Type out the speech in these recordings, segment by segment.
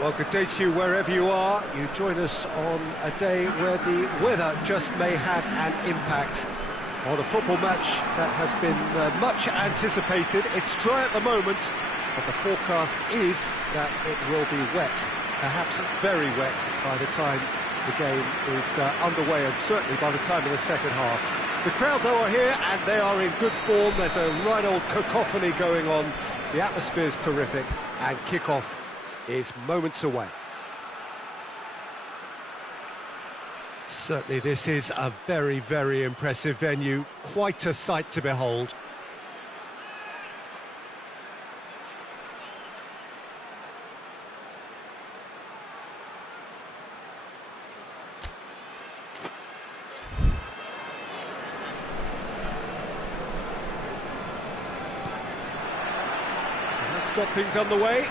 Well, good day to you wherever you are. You join us on a day where the weather just may have an impact on a football match that has been much anticipated. It's dry at the moment, but the forecast is that it will be wet, perhaps very wet by the time the game is underway, and certainly by the time of the second half. The crowd, though, are here, and they are in good form. There's a right old cacophony going on. The atmosphere's terrific, and kick-off is moments away. Certainly this is a very, very impressive venue. Quite a sight to behold. So that's got things underway.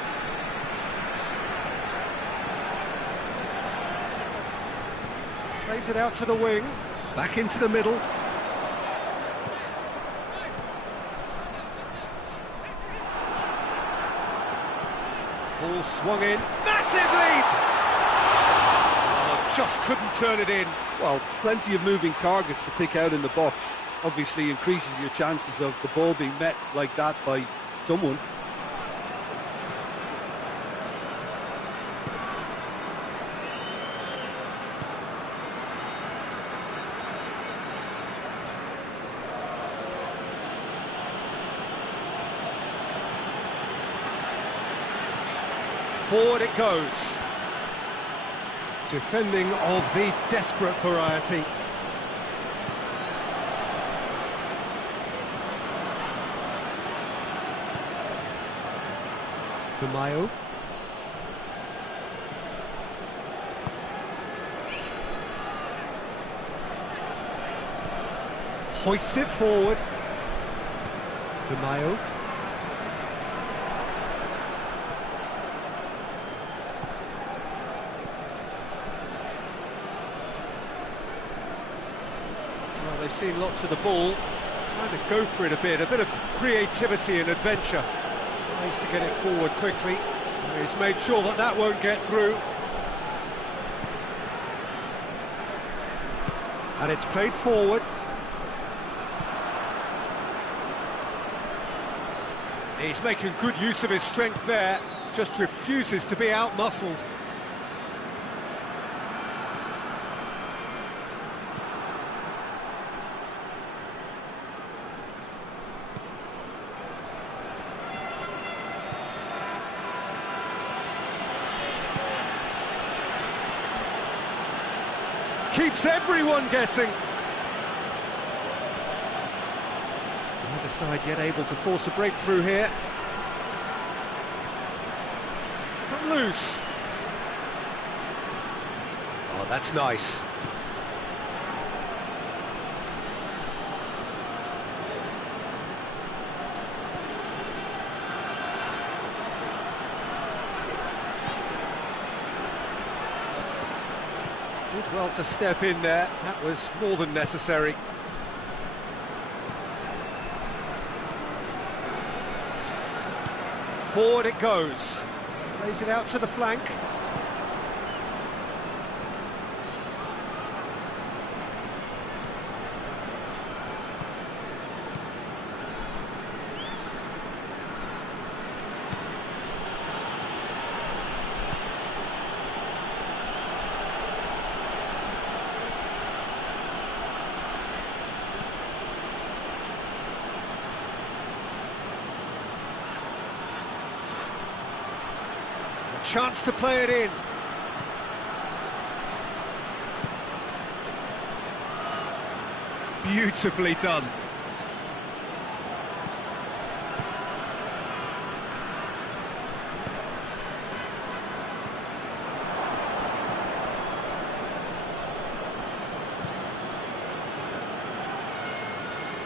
Plays it out to the wing, back into the middle. Ball swung in, massive leap! Oh, just couldn't turn it in. Well, plenty of moving targets to pick out in the box. Obviously increases your chances of the ball being met like that by someone. Forward it goes. Defending of the desperate variety. Mayo. Hoists it forward. Mayo. They've seen lots of the ball, trying to go for it a bit of creativity and adventure. Tries to get it forward quickly. He's made sure that that won't get through. And it's played forward. He's making good use of his strength there, just refuses to be out-muscled. Keeps everyone guessing. Neither side yet able to force a breakthrough here. It's come loose. Oh, that's nice. Did well to step in there. That was more than necessary. Forward it goes. Plays it out to the flank. Chance to play it in. Beautifully done.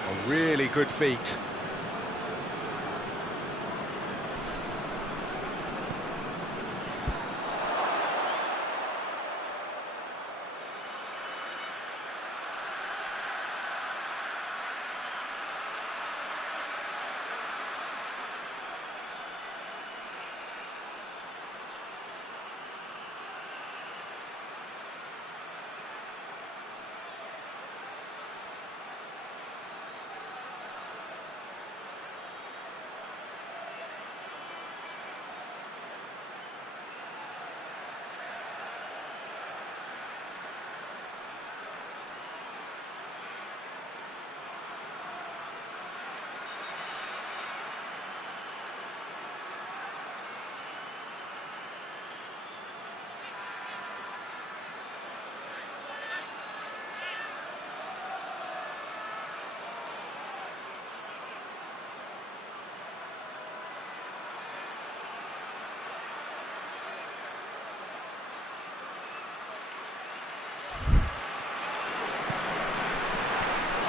A really good feat.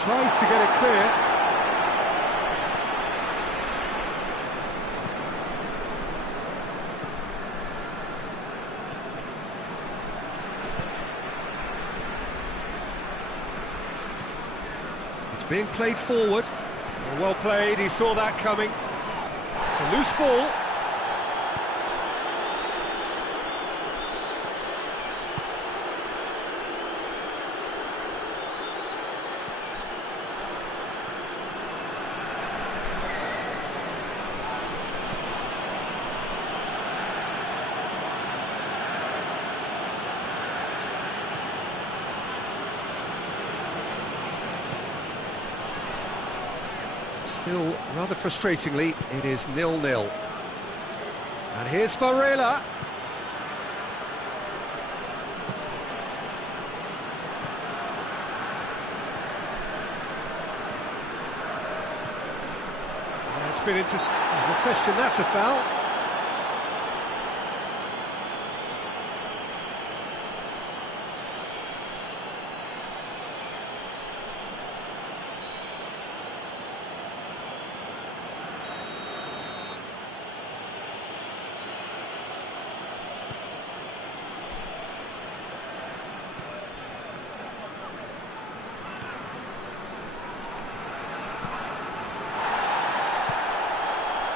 Tries to get it clear. It's being played forward. Well played, he saw that coming. It's a loose ball. Still, rather frustratingly, it is 0-0. And here's Varela. It's been into... No question, that's a foul.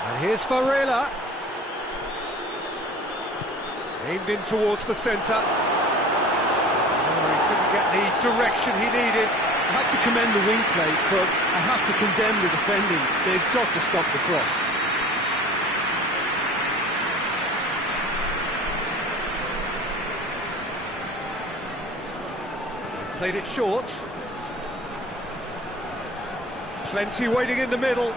And here's Varela. Aimed in towards the centre. Oh, he couldn't get the direction he needed. I have to commend the wing play, but I have to condemn the defending. They've got to stop the cross. They've played it short. Plenty waiting in the middle.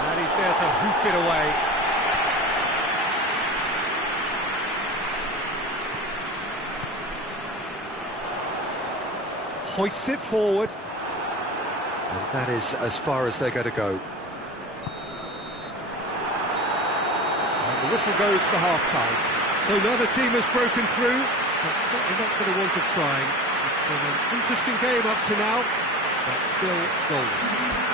And he's there to hoof it away. Hoists it forward. And that is as far as they're going to go. And the whistle goes for half-time. So neither team has broken through, but certainly not for the want of trying. It's been an interesting game up to now, but still goalless.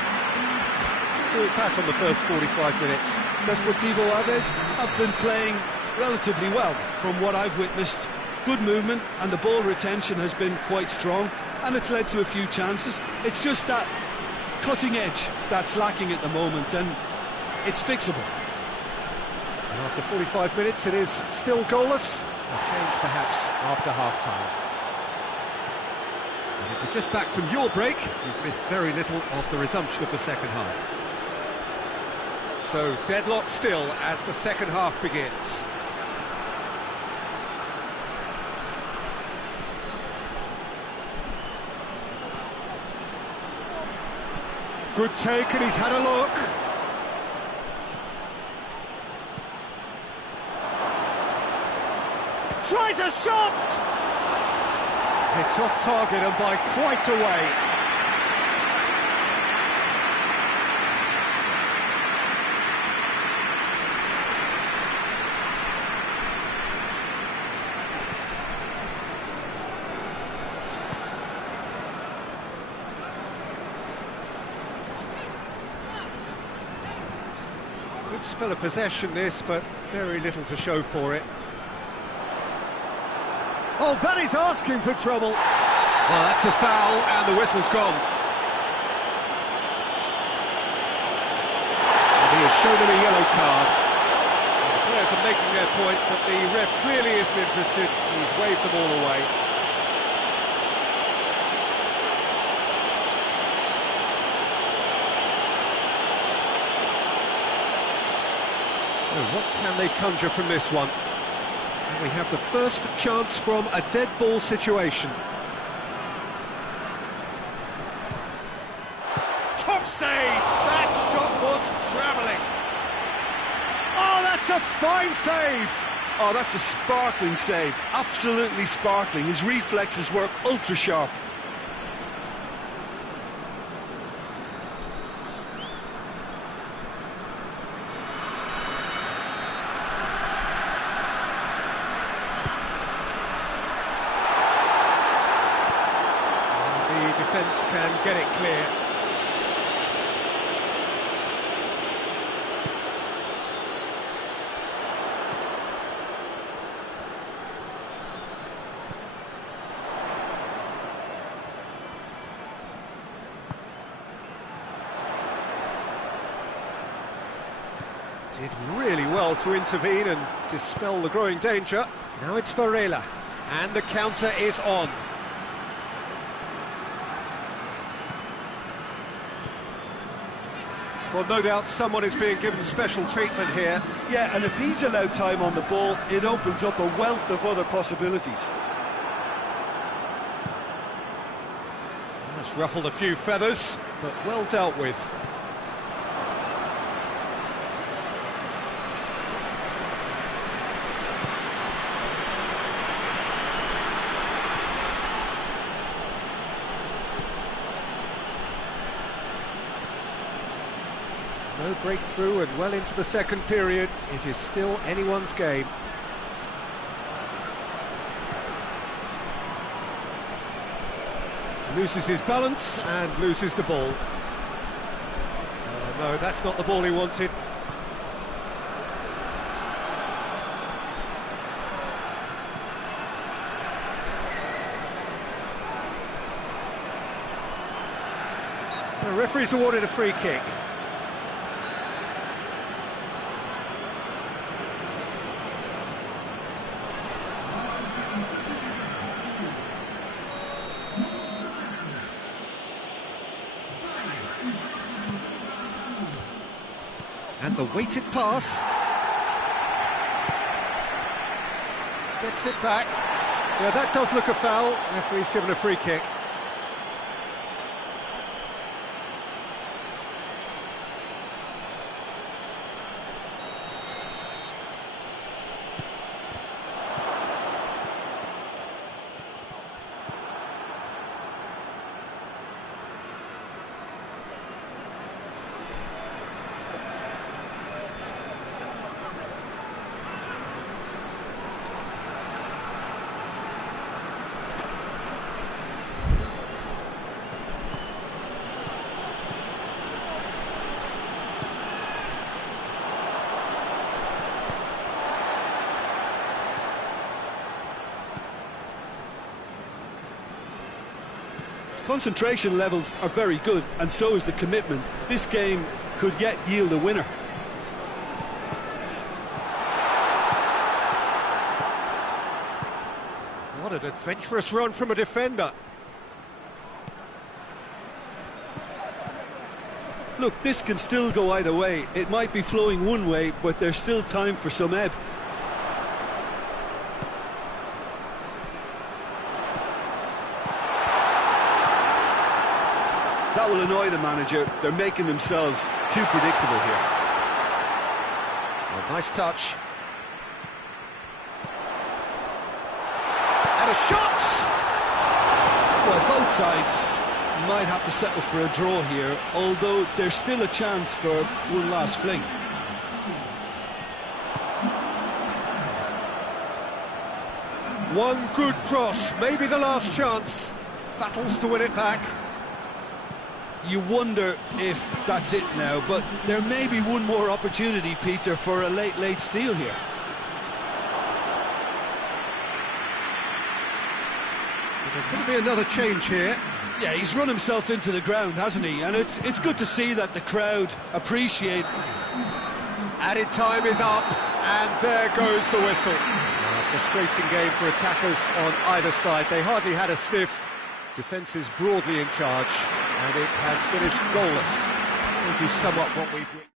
Do it back on the first 45 minutes. Deportivo Aves have been playing relatively well from what I've witnessed. Good movement and the ball retention has been quite strong, and it's led to a few chances. It's just that cutting edge that's lacking at the moment, and it's fixable. And after 45 minutes it is still goalless. A change perhaps after half-time. And if you're just back from your break, you've missed very little of the resumption of the second half. So deadlock still as the second half begins. Good take, and he's had a look. Tries a shot! It's off target and by quite a way. Good spell of possession this, but very little to show for it. Oh, that is asking for trouble. Well, that's a foul, and the whistle's gone. And he has shown him a yellow card. The players are making their point, but the ref clearly isn't interested. He's waved them all away. So what can they conjure from this one? And we have the first chance from a dead ball situation. Top save! That shot was travelling. Oh, that's a fine save! Oh, that's a sparkling save. Absolutely sparkling. His reflexes were ultra sharp. can get it clear. Did really well to intervene and dispel the growing danger. Now it's Varela, and the counter is on. Well, no doubt someone is being given special treatment here. Yeah, and if he's allowed time on the ball, it opens up a wealth of other possibilities. That's ruffled a few feathers, but well dealt with. No breakthrough and well into the second period. It is still anyone's game. Loses his balance and loses the ball. No, that's not the ball he wanted. The referee's awarded a free kick. And the weighted pass. Gets it back. Yeah, that does look a foul. Referee's given a free kick. Concentration levels are very good, and so is the commitment. This game could yet yield a winner. What an adventurous run from a defender. Look, this can still go either way. It might be flowing one way, but there's still time for some ebb. That will annoy the manager. They're making themselves too predictable here. Well, nice touch. And a shot! Well, both sides might have to settle for a draw here, although there's still a chance for one last fling. One good cross, maybe the last chance. Battles to win it back. You wonder if that's it now, but there may be one more opportunity, Peter, for a late steal here. There's going to be another change here. Yeah, he's run himself into the ground, hasn't he? And it's good to see that the crowd appreciate. Added time is up, and there goes the whistle. Frustrating game for attackers on either side. They hardly had a sniff. Defence is broadly in charge, and it has finished goalless. Would you sum up what we've witnessed?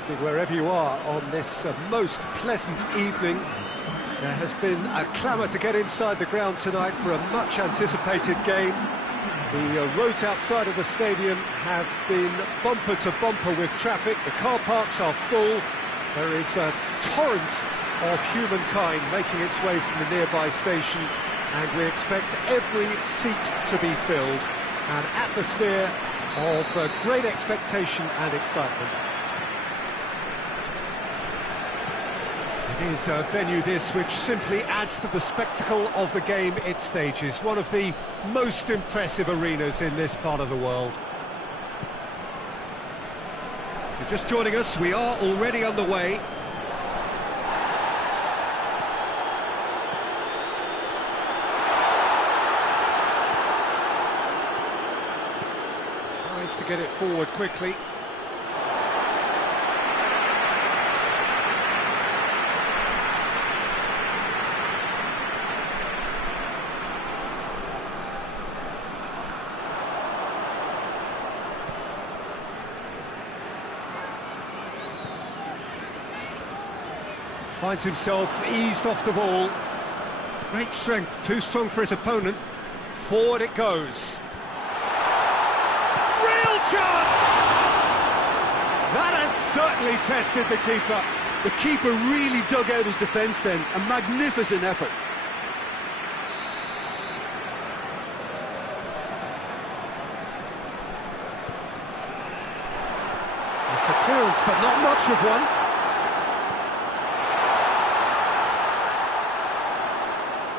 evening, wherever you are on this most pleasant evening. There has been a clamour to get inside the ground tonight for a much-anticipated game. The roads outside of the stadium have been bumper to bumper with traffic. The car parks are full. There is a torrent of humankind making its way from the nearby station, and we expect every seat to be filled. An atmosphere of great expectation and excitement. It is a venue this which simply adds to the spectacle of the game it stages. One of the most impressive arenas in this part of the world. If you're just joining us, we are already underway. Tries to get it forward quickly. Finds himself eased off the ball. Great strength, too strong for his opponent. Forward it goes. Real chance! That has certainly tested the keeper. The keeper really dug out his defence then. A magnificent effort. It's a clearance, but not much of one.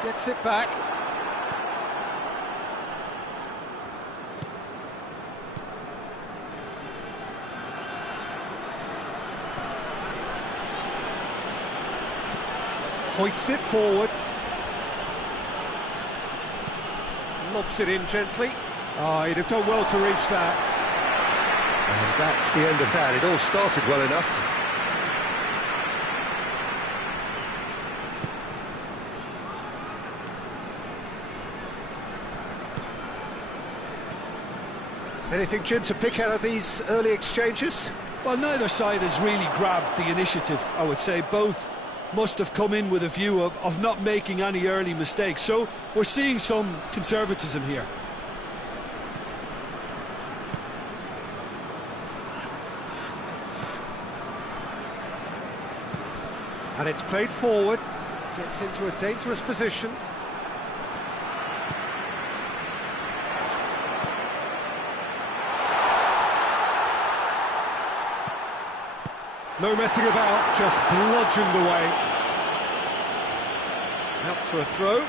Gets it back. Hoists it forward. Lobs it in gently. Oh, he'd have done well to reach that. And that's the end of that. It all started well enough. Anything, Jim, to pick out of these early exchanges? Well, neither side has really grabbed the initiative, I would say. Both must have come in with a view of not making any early mistakes. So we're seeing some conservatism here. And it's played forward. Gets into a dangerous position. No messing about, just bludgeoned away. Out for a throw.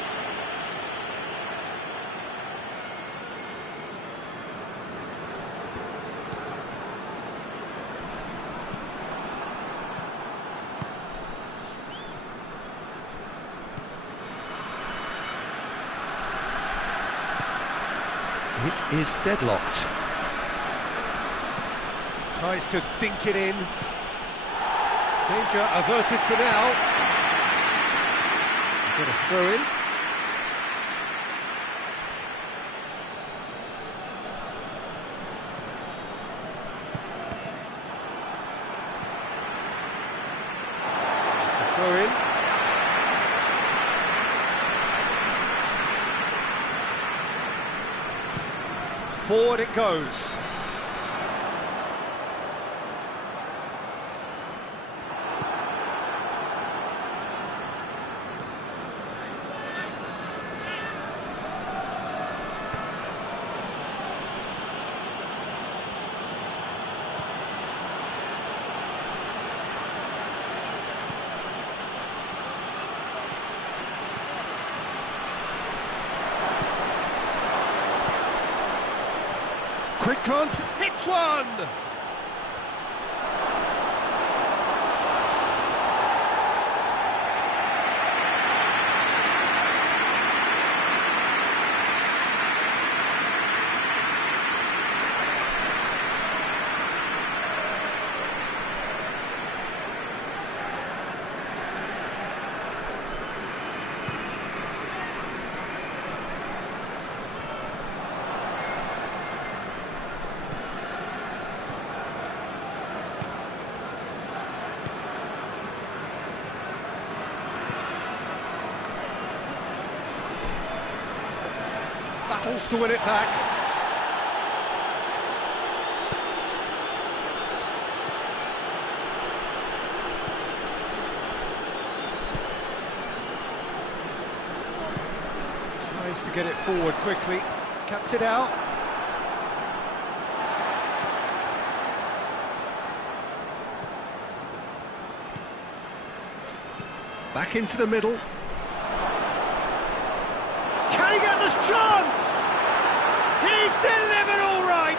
It is deadlocked. Tries to dink it in. Danger averted for now. Got a throw in. It's a throw in. Forward it goes. Quick glance, hits one! battles to win it back. Tries to get it forward quickly, cuts it out. Back into the middle. Can he get this chance? He's delivered all right.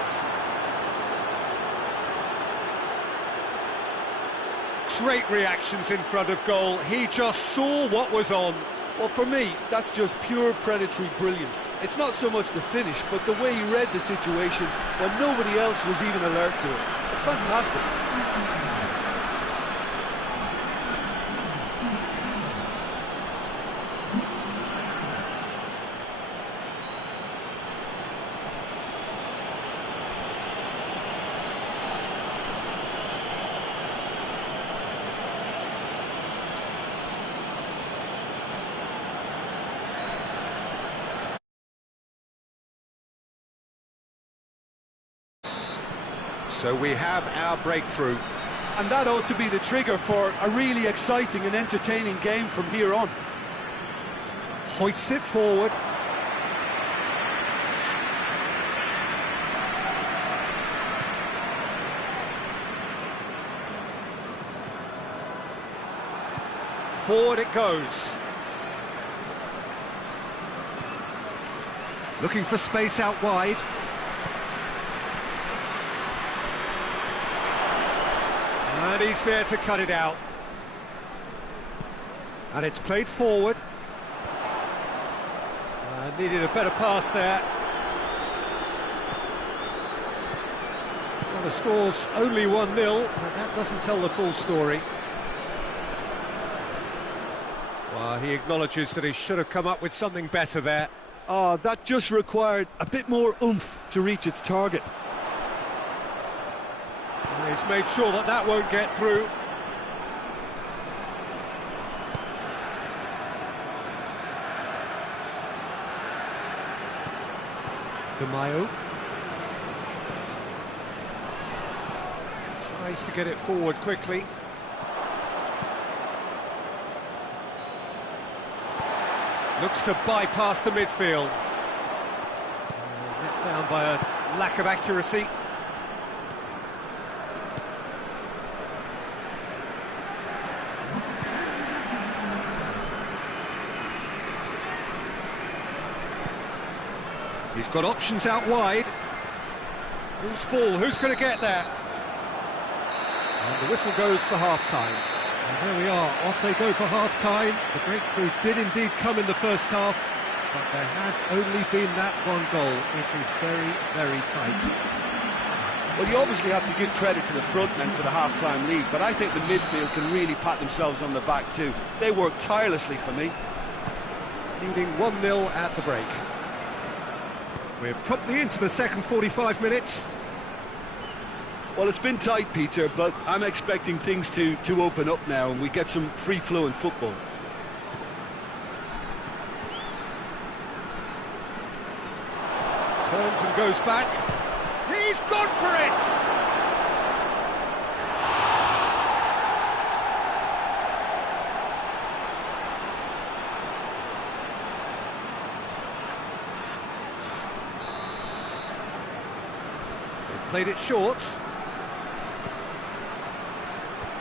Great reactions in front of goal. He just saw what was on. Well, for me, that's just pure predatory brilliance. It's not so much the finish, but the way he read the situation when nobody else was even alert to it. It's fantastic. So we have our breakthrough. And that ought to be the trigger for a really exciting and entertaining game from here on. Hoists it forward. Forward it goes. Looking for space out wide. And he's there to cut it out. And it's played forward. Needed a better pass there. Well, the score's only 1-0, but that doesn't tell the full story. Well, he acknowledges that he should have come up with something better there. Oh, that just required a bit more oomph to reach its target. He's made sure that that won't get through. Mayo tries to get it forward quickly. Looks to bypass the midfield. Let down by a lack of accuracy. He's got options out wide. Loose ball, who's going to get there? And the whistle goes for half-time. And there we are, off they go for half-time. The breakthrough did indeed come in the first half, but there has only been that one goal. It is very, very tight. Well, you obviously have to give credit to the front men for the half-time lead, but I think the midfield can really pat themselves on the back too. They worked tirelessly for me. Leading 1-0 at the break. We're promptly into the second 45 minutes. Well, it's been tight, Peter, but I'm expecting things to open up now and we get some free-flowing football. Turns and goes back. He's gone for it! Played it short.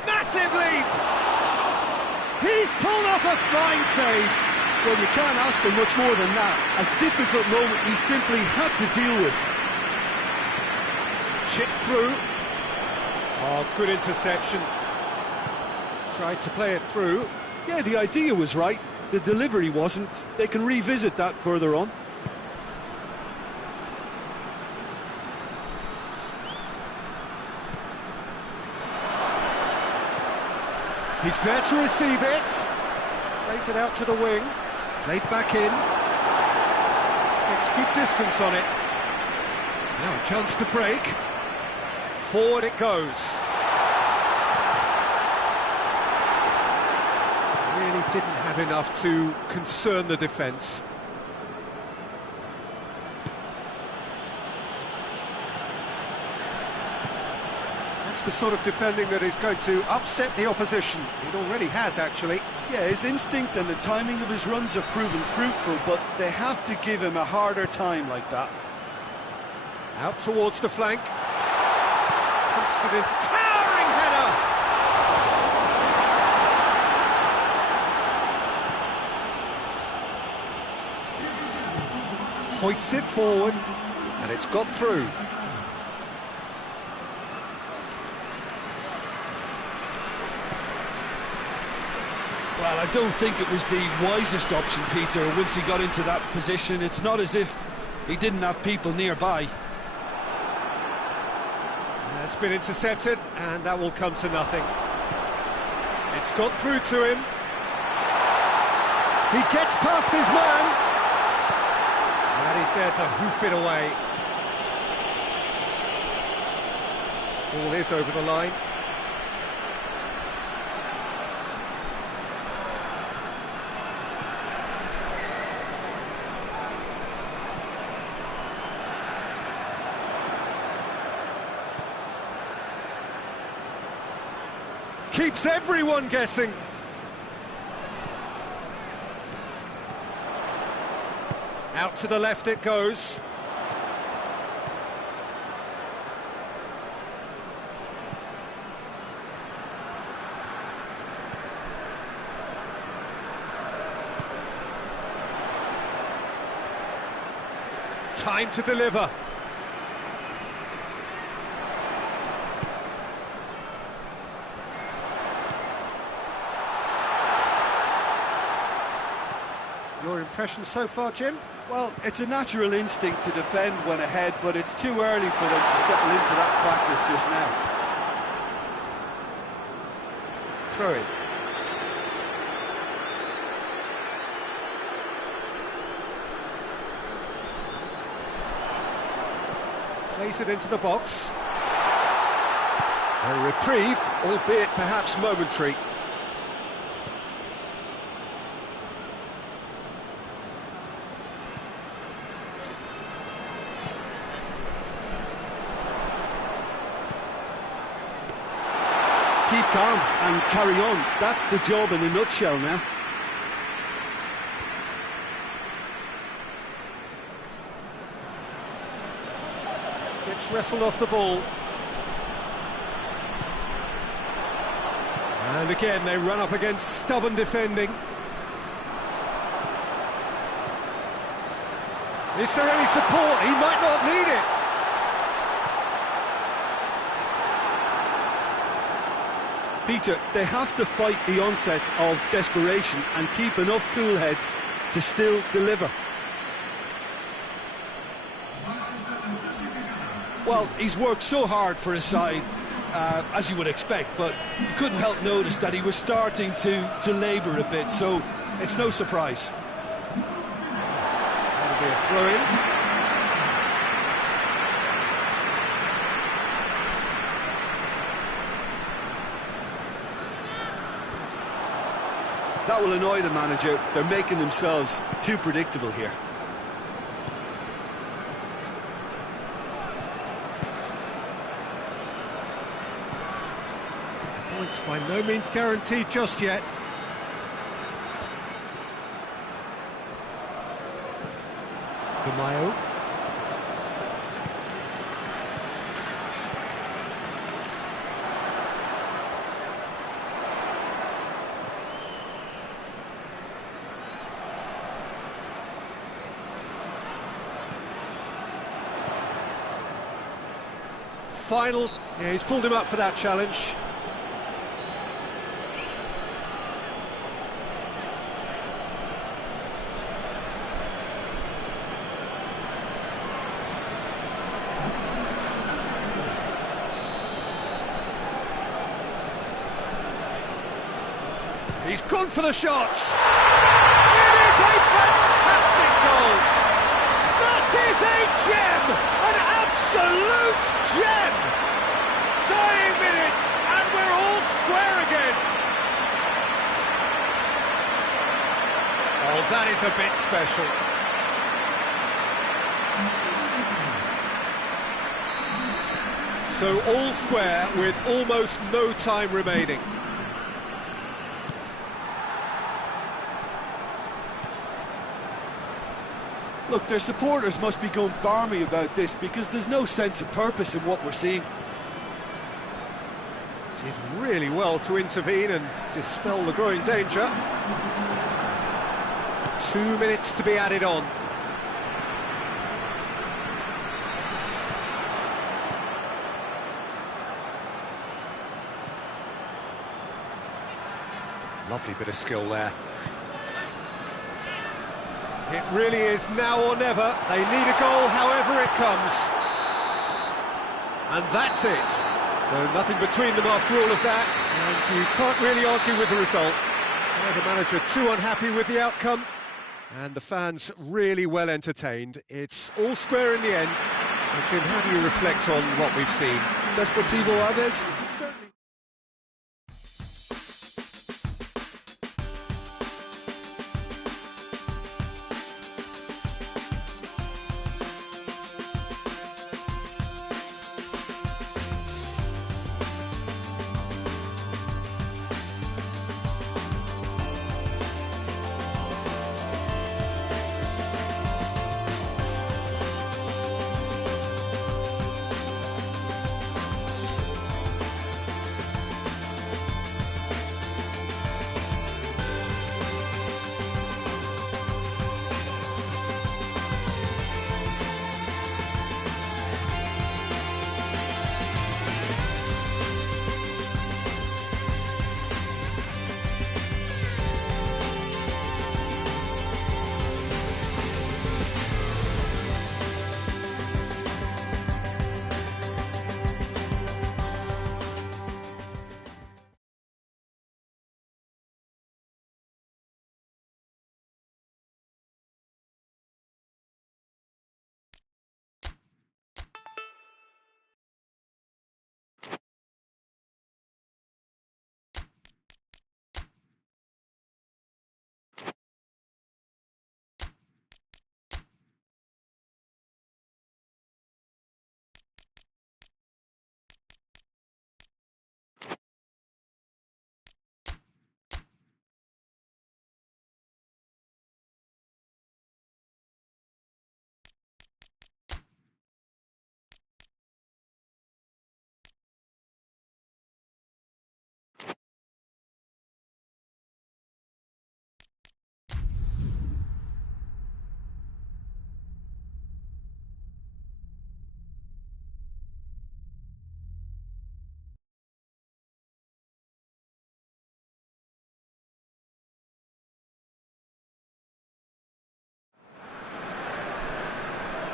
Massive leap! He's pulled off a fine save. Well, you can't ask for much more than that. A difficult moment he simply had to deal with. Chip through. Oh, good interception. Tried to play it through. Yeah, the idea was right. The delivery wasn't. They can revisit that further on. He's there to receive it. Plays it out to the wing. Played back in. Gets good distance on it. Now a chance to break. Forward it goes. Really didn't have enough to concern the defence. That's the sort of defending that is going to upset the opposition. It already has, actually. Yeah, his instinct and the timing of his runs have proven fruitful, but they have to give him a harder time like that. Out towards the flank. Pumps it in. Towering header! Hoists it forward, and it's got through. Well, I don't think it was the wisest option, Peter, once he got into that position. It's not as if he didn't have people nearby. It's been intercepted, and that will come to nothing. It's got through to him. He gets past his man. And he's there to hoof it away. Ball is over the line. Keeps everyone guessing. Out to the left it goes. Time to deliver. Your impression so far, Jim? Well, it's a natural instinct to defend when ahead, but it's too early for them to settle into that practice just now. Throw it. Plays it into the box. A reprieve, albeit perhaps momentary. Keep calm and carry on. That's the job in a nutshell now. Gets wrestled off the ball. And again, they run up against stubborn defending. Is there any support? He might not need it. Peter, they have to fight the onset of desperation and keep enough cool heads to still deliver. Well, he's worked so hard for his side, as you would expect, but you couldn't help notice that he was starting to labour a bit, so it's no surprise. That'll be a throw-in. That will annoy the manager. They're making themselves too predictable here. Points by no means guaranteed just yet. Gamayo. Finals. Yeah, he's pulled him up for that challenge. He's gone for the shots. It is a fantastic goal. That is a gem, an absolute gem. Dying minutes, and we're all square again. Oh, that is a bit special. So all square with almost no time remaining. Look, their supporters must be going barmy about this because there's no sense of purpose in what we're seeing. Did really well to intervene and dispel the growing danger. 2 minutes to be added on. Lovely bit of skill there. It really is now or never. They need a goal however it comes. And that's it. So nothing between them after all of that, and you can't really argue with the result. The manager too unhappy with the outcome, and the fans really well entertained. It's all square in the end. So Jim, how do you reflect on what we've seen? Desportivo Aves, certainly.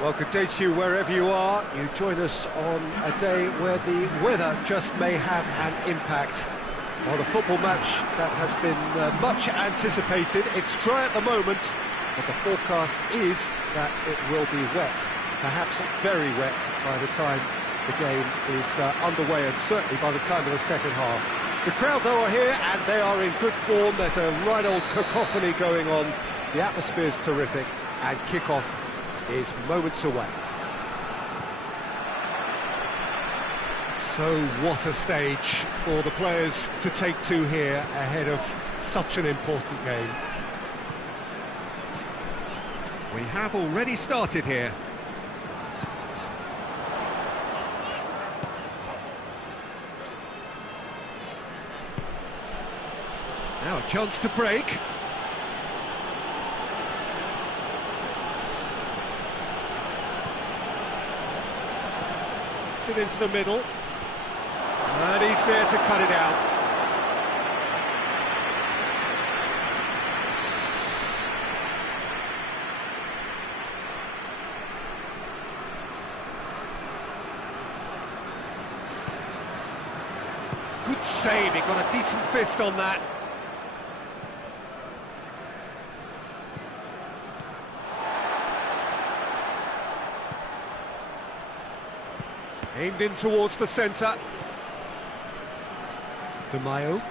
Well, good day to you wherever you are. You join us on a day where the weather just may have an impact on a football match that has been much anticipated. It's dry at the moment, but the forecast is that it will be wet, perhaps very wet by the time the game is underway, and certainly by the time of the second half. The crowd, though, are here, and they are in good form. There's a right old cacophony going on. The atmosphere's terrific, and kick-off is moments away. So what a stage for the players to take to here ahead of such an important game. We have already started here. Now a chance to break. It into the middle, and he's there to cut it out. Good save, he got a decent fist on that. Aimed in towards the centre. De Mayo.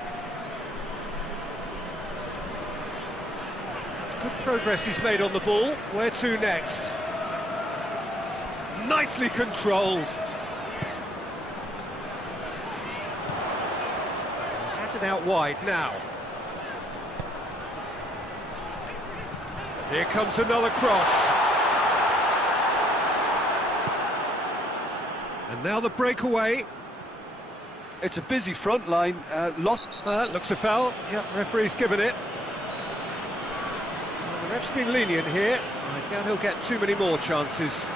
That's good progress he's made on the ball. Where to next? Nicely controlled. and out wide now. Here comes another cross. And now the breakaway. It's a busy front line, looks a foul. Yep, referee's given it. Well, the ref's been lenient here. I doubt he'll get too many more chances.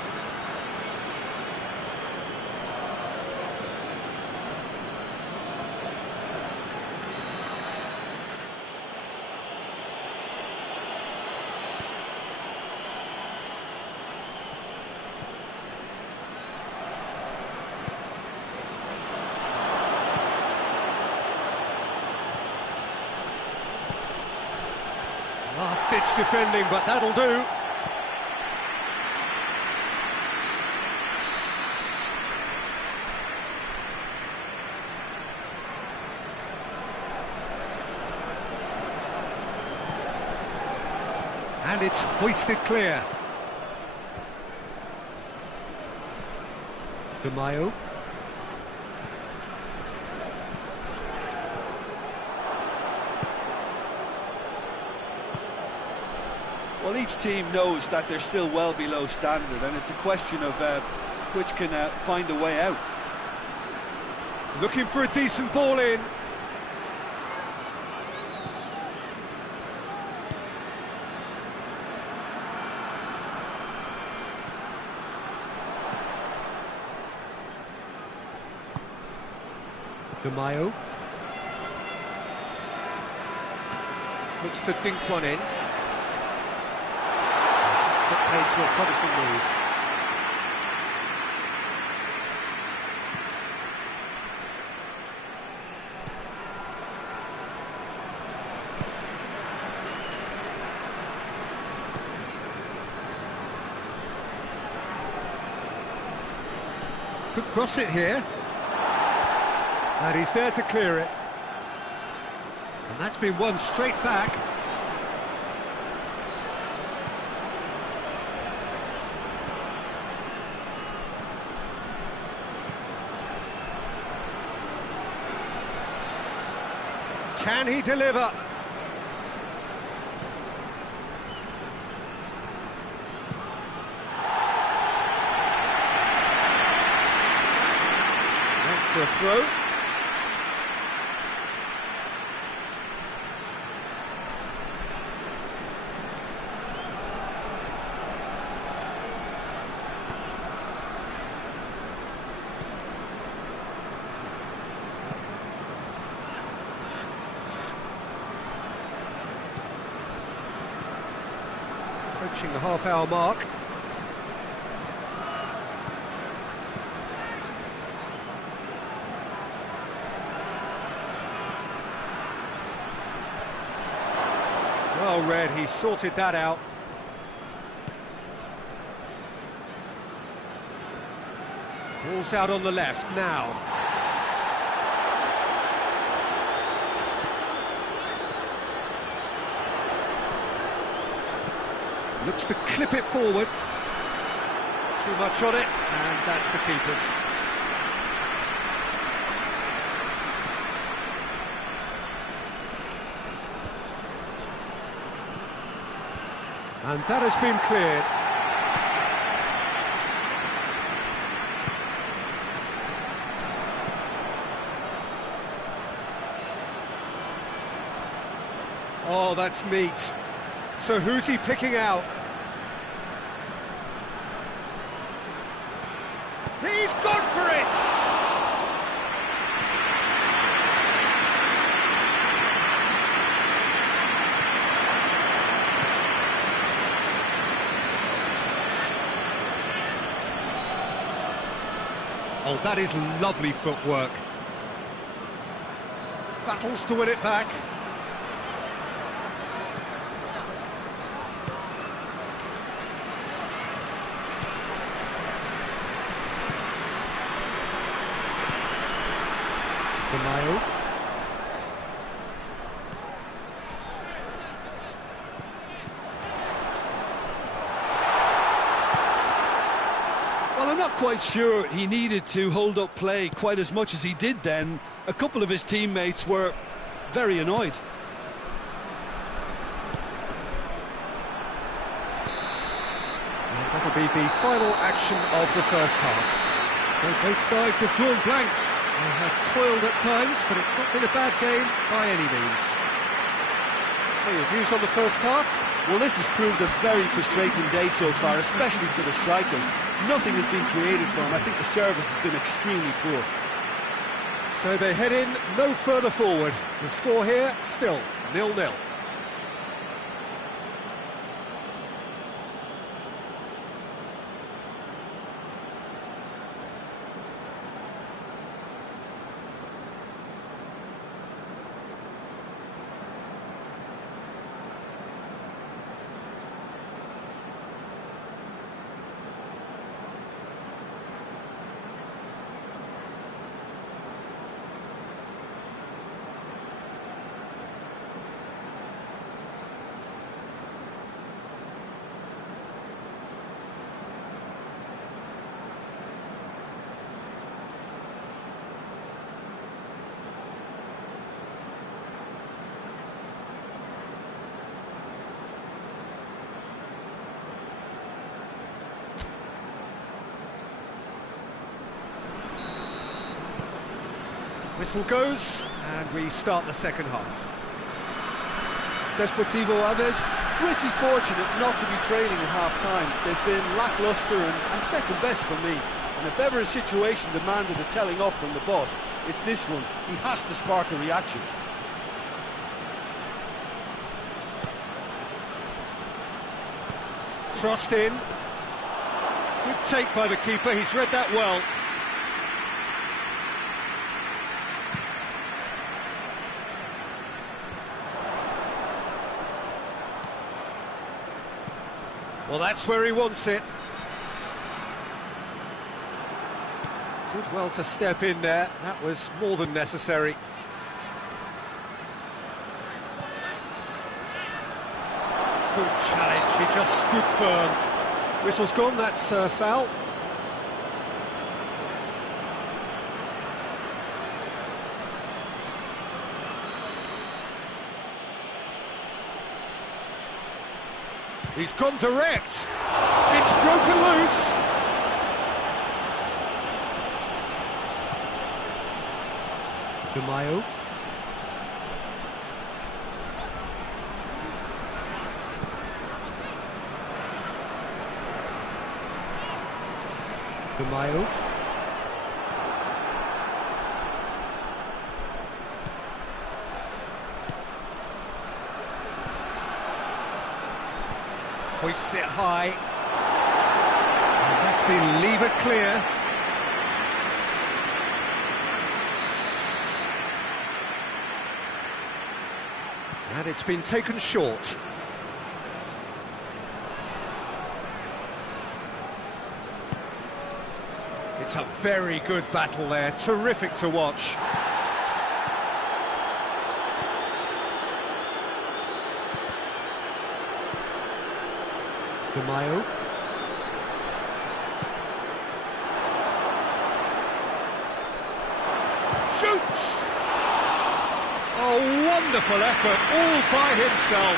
Last-ditch defending, but that'll do. And it's hoisted clear. De Mayo. Well, each team knows that they're still well below standard, and it's a question of which can find a way out. Looking for a decent ball in. De Mayo. Looks to dink one in. Paid to a promising move. Could cross it here. And he's there to clear it. And that's been won straight back. Can he deliver? That's for a throw. Approaching the half-hour mark. Well read, he sorted that out. Ball's out on the left now. Looks to clip it forward. Too much on it, and that's the keeper's. And that has been cleared. Oh, that's neat. So who's he picking out? He's gone for it! Oh, that is lovely footwork. Battles to win it back. De Mayo. Well, I'm not quite sure he needed to hold up play quite as much as he did then. A couple of his teammates were very annoyed. And that'll be the final action of the first half. So both sides have drawn blanks. They have toiled at times, but it's not been a bad game by any means. So your views on the first half? Well, this has proved a very frustrating day so far, especially for the strikers. Nothing has been created for them. I think the service has been extremely poor. So they head in no further forward. The score here, still 0-0. Whistle goes, and we start the second half. Deportivo Aves pretty fortunate not to be trailing at half-time. They've been lacklustre and second best for me. And if ever a situation demanded a telling off from the boss, it's this one. He has to spark a reaction. Crossed in. Good take by the keeper, he's read that well. Well, that's where he wants it. Did well to step in there. That was more than necessary. Good challenge, he just stood firm. Whistle's gone, that's a foul. He's gone direct. It's broken loose. Gamayo. Gamayo. Hoists it high. And that's been levered clear. And it's been taken short. It's a very good battle there, terrific to watch. Gamayo. Shoots! A wonderful effort, all by himself.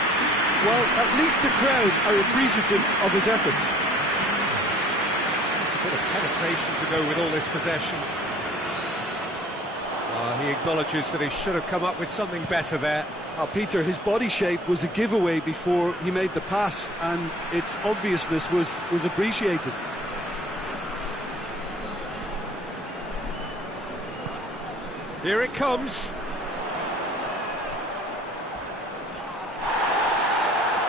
Well, at least the crowd are appreciative of his efforts. It's a bit of penetration to go with all this possession. He acknowledges that he should have come up with something better there. Peter, his body shape was a giveaway before he made the pass, and its obviousness was appreciated. Here it comes.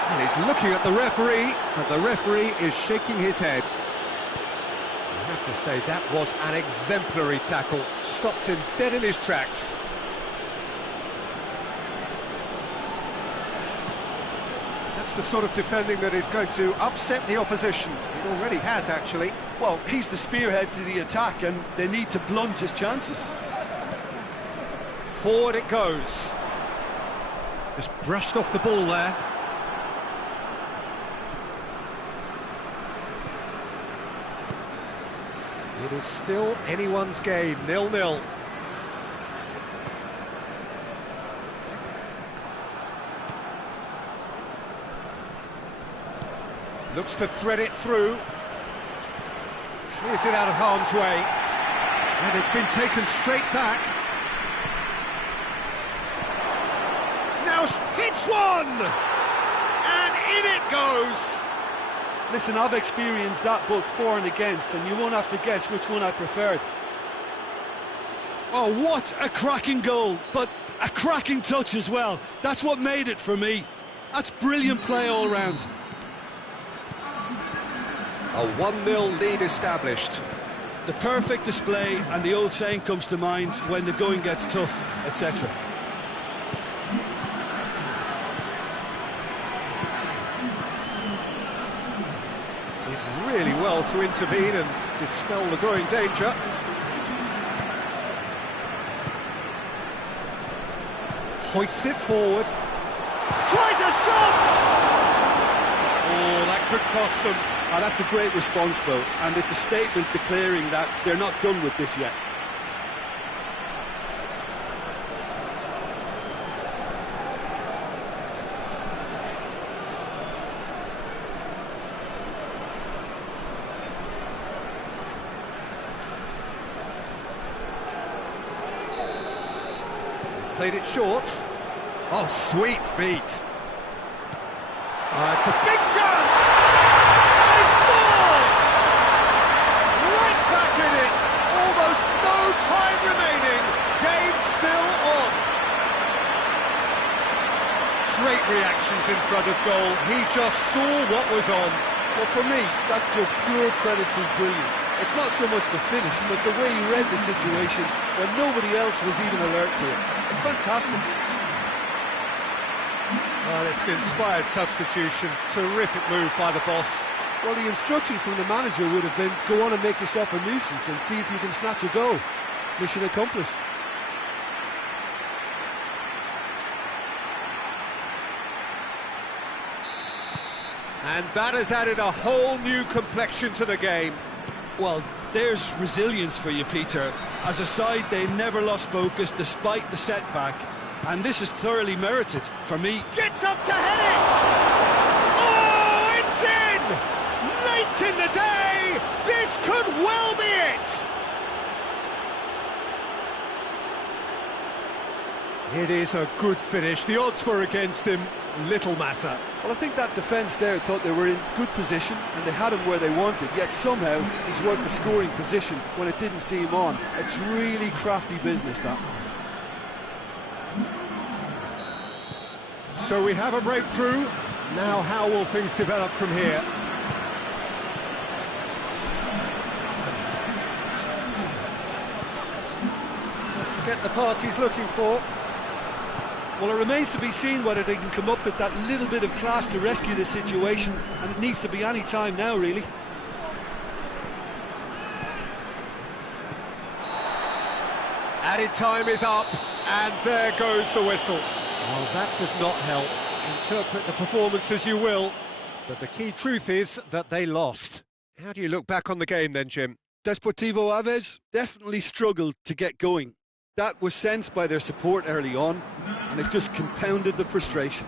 And he's looking at the referee, and the referee is shaking his head. I have to say, that was an exemplary tackle. Stopped him dead in his tracks. That's the sort of defending that is going to upset the opposition. It already has, actually. Well, he's the spearhead to the attack, and they need to blunt his chances. Forward it goes. Just brushed off the ball there. It is still anyone's game, 0-0. Looks to thread it through. Clears it out of harm's way. And it's been taken straight back. Now hits one! And in it goes! Listen, I've experienced that both for and against, and you won't have to guess which one I preferred. Oh, what a cracking goal, but a cracking touch as well. That's what made it for me. That's brilliant play all round. A 1-0 lead established. The perfect display, and the old saying comes to mind, when the going gets tough, etc. Did really well to intervene and dispel the growing danger. Hoists it forward. Tries a shot! Oh, that could cost them. Oh, that's a great response, though, and it's a statement declaring that they're not done with this yet. Played it short. Oh, sweet feet. It's a big chance! They scored! Right back in it. Almost no time remaining. Game still on. Great reactions in front of goal. He just saw what was on. Well, for me, that's just pure predatory brilliance. It's not so much the finish, but the way he read the situation when nobody else was even alert to it. It's fantastic. Well, it's an inspired substitution. Terrific move by the boss. Well, the instruction from the manager would have been, go on and make yourself a nuisance and see if you can snatch a goal. Mission accomplished. And that has added a whole new complexion to the game. Well, there's resilience for you, Peter. As a side, they never lost focus despite the setback, and this is thoroughly merited for me. Gets up to head it! Oh, it's in! Late in the day! This could well be it! It is a good finish. The odds were against him. Little matter. Well, I think that defence there thought they were in good position and they had him where they wanted, yet somehow he's worked a scoring position when it didn't see him on. It's really crafty business, that. So we have a breakthrough. Now how will things develop from here? Doesn't get the pass he's looking for. Well, it remains to be seen whether they can come up with that little bit of class to rescue the situation, and it needs to be any time now, really. Added time is up, and there goes the whistle. Well, that does not help. Interpret the performance as you will, but the key truth is that they lost. How do you look back on the game then, Jim? Deportivo Aves definitely struggled to get going. That was sensed by their support early on, and it just compounded the frustration.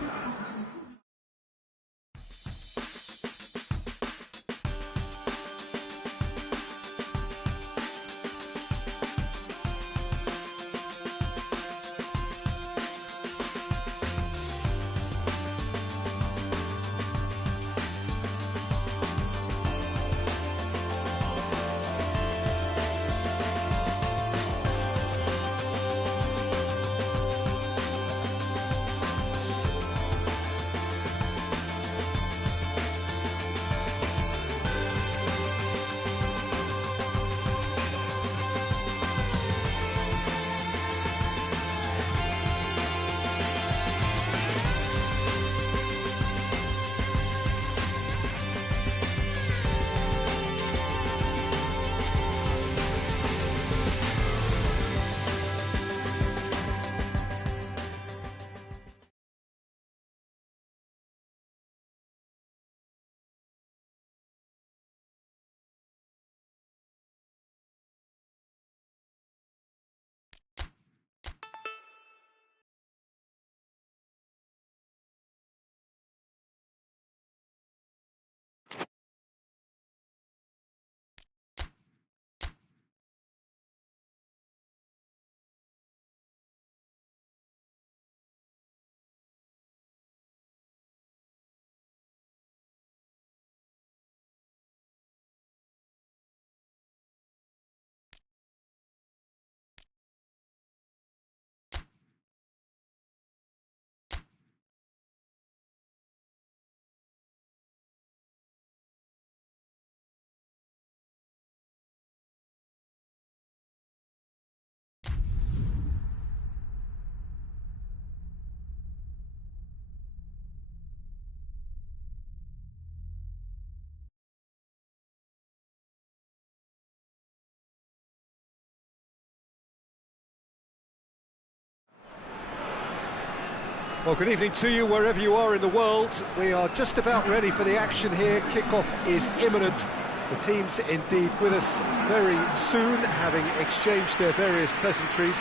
Well, good evening to you wherever you are in the world. We are just about ready for the action here. Kick-off is imminent. The team's indeed with us very soon, having exchanged their various pleasantries.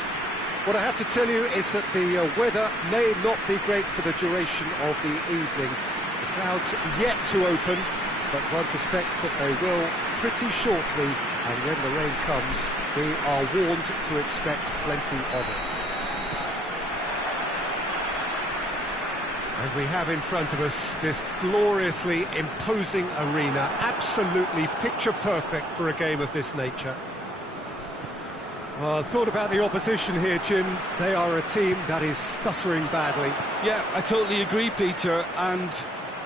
What I have to tell you is that the weather may not be great for the duration of the evening. The clouds yet to open, but one suspects that they will pretty shortly, and when the rain comes, we are warned to expect plenty of it. And we have in front of us this gloriously imposing arena, absolutely picture perfect for a game of this nature. Well, thought about the opposition here, Jim. They are a team that is stuttering badly. Yeah, I totally agree, Peter, and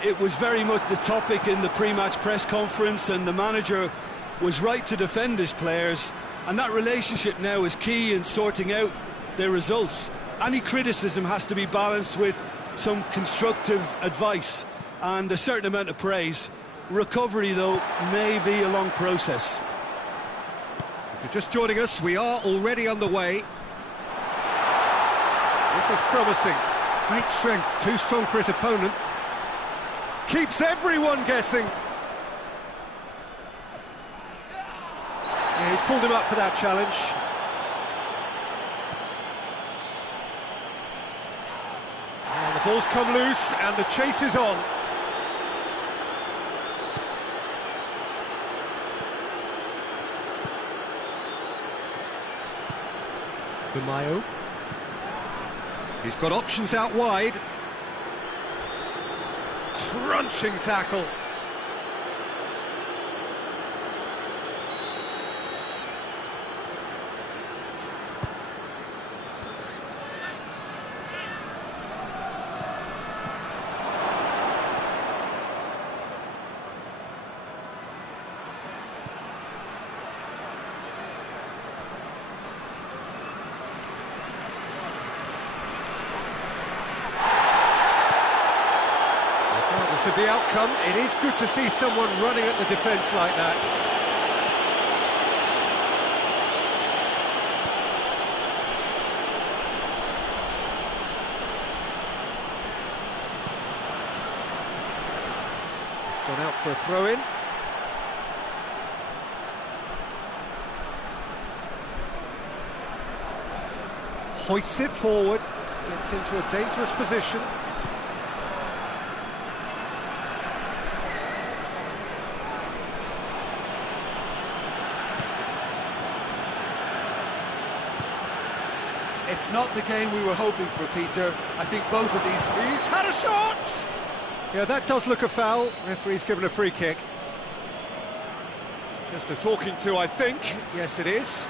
it was very much the topic in the pre-match press conference, and the manager was right to defend his players, and that relationship now is key in sorting out their results. Any criticism has to be balanced with some constructive advice and a certain amount of praise. Recovery, though, may be a long process. If you're just joining us, we are already underway. This is promising. Great strength, too strong for his opponent. Keeps everyone guessing. Yeah, he's pulled him up for that challenge. And the ball's come loose and the chase is on. Mayo. He's got options out wide. Crunching tackle. Of the outcome, it is good to see someone running at the defence like that. It's gone out for a throw-in. Hoists it forward, gets into a dangerous position. It's not the game we were hoping for, Peter. I think both of these... He's had a shot! Yeah, that does look a foul. Referee's given a free kick. Just a talking to, I think. Yes, it is.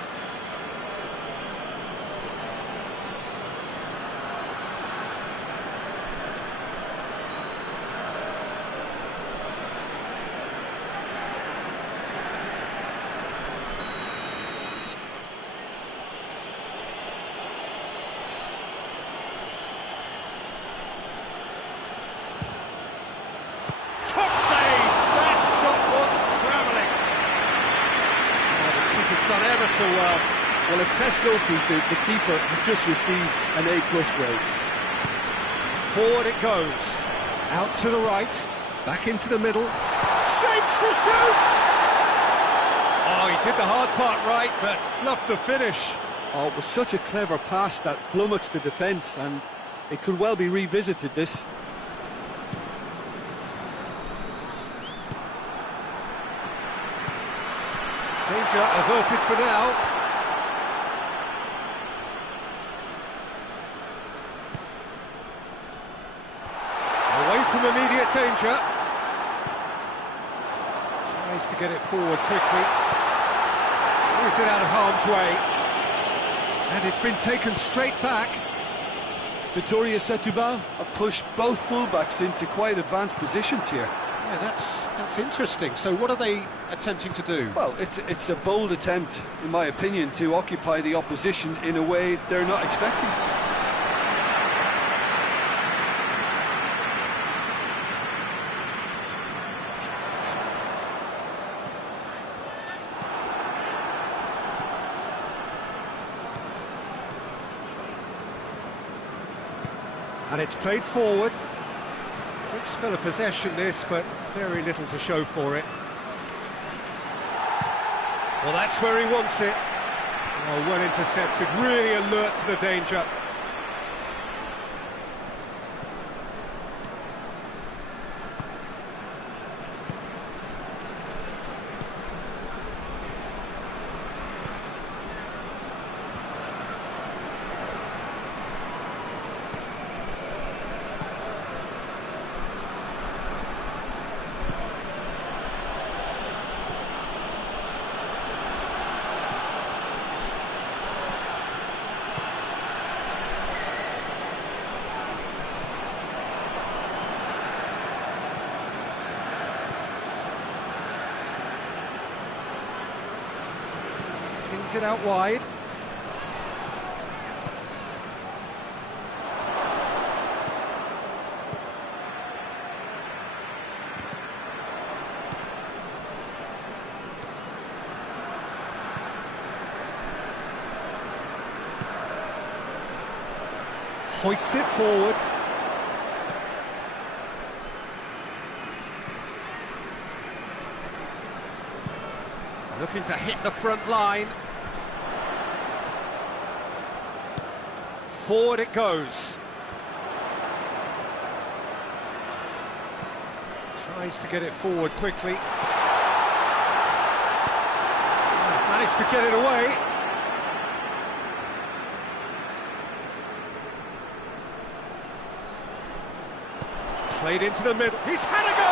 So well, as tests go, Peter, the keeper has just received an A+ grade. Forward it goes, out to the right, back into the middle, shapes to shoot! Oh, he did the hard part right, but fluffed the finish. Oh, it was such a clever pass that flummoxed the defence, and it could well be revisited, this. Danger averted for now. Away from immediate danger. Tries to get it forward quickly. Clears it out of harm's way. And it's been taken straight back. Vitoria Setúbal have pushed both fullbacks into quite advanced positions here. Yeah, that's interesting. So what are they attempting to do? Well, it's a bold attempt, in my opinion, to occupy the opposition in a way they're not expecting. And it's played forward. Good spell of possession this, but very little to show for it. Well, that's where he wants it. Oh, well intercepted, really alert to the danger. Kings it out wide. Hoists it forward. Looking to hit the front line. Forward it goes. Tries to get it forward quickly. Managed to get it away. Played into the middle. He's had a goal!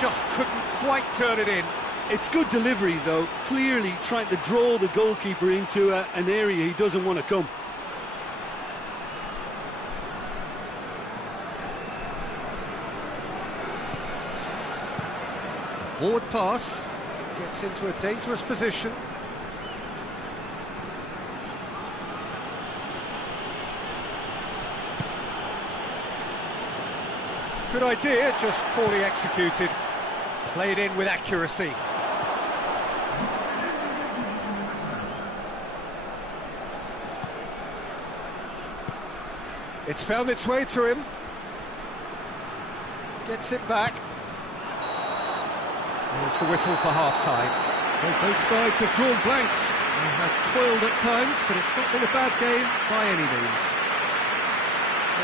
Just couldn't quite turn it in. It's good delivery, though, clearly trying to draw the goalkeeper into an area he doesn't want to come. Forward pass, gets into a dangerous position. Good idea, just poorly executed. Played in with accuracy. It's found its way to him. Gets it back. There's the whistle for half-time. So both sides have drawn blanks. They have toiled at times, but it's not been a bad game by any means.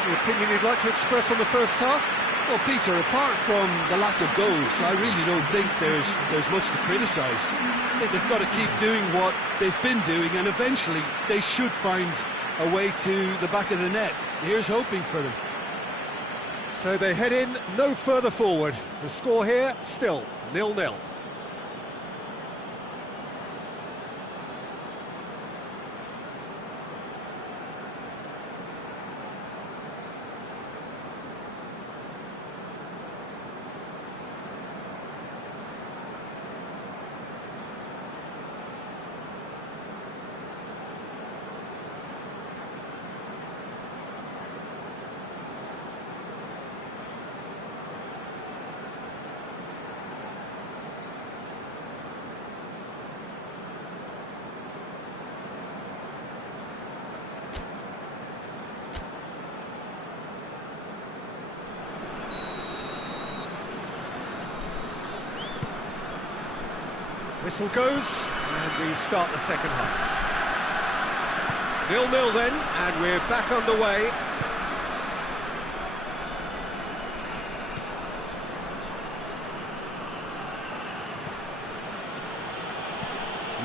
Any opinion you'd like to express on the first half? Well, Peter, apart from the lack of goals, I really don't think there's much to criticise. I think they've got to keep doing what they've been doing, and eventually they should find a way to the back of the net. Here's hoping for them. So they head in no further forward. The score here, still 0-0. Whistle goes, and we start the second half. 0-0 then, and we're back underway.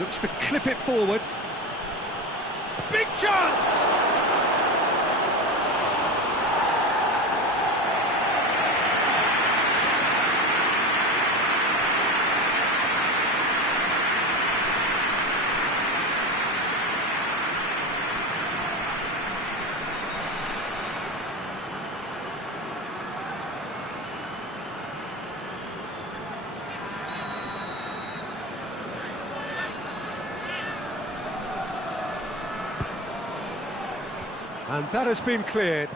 Looks to clip it forward. Big chance! And that has been cleared.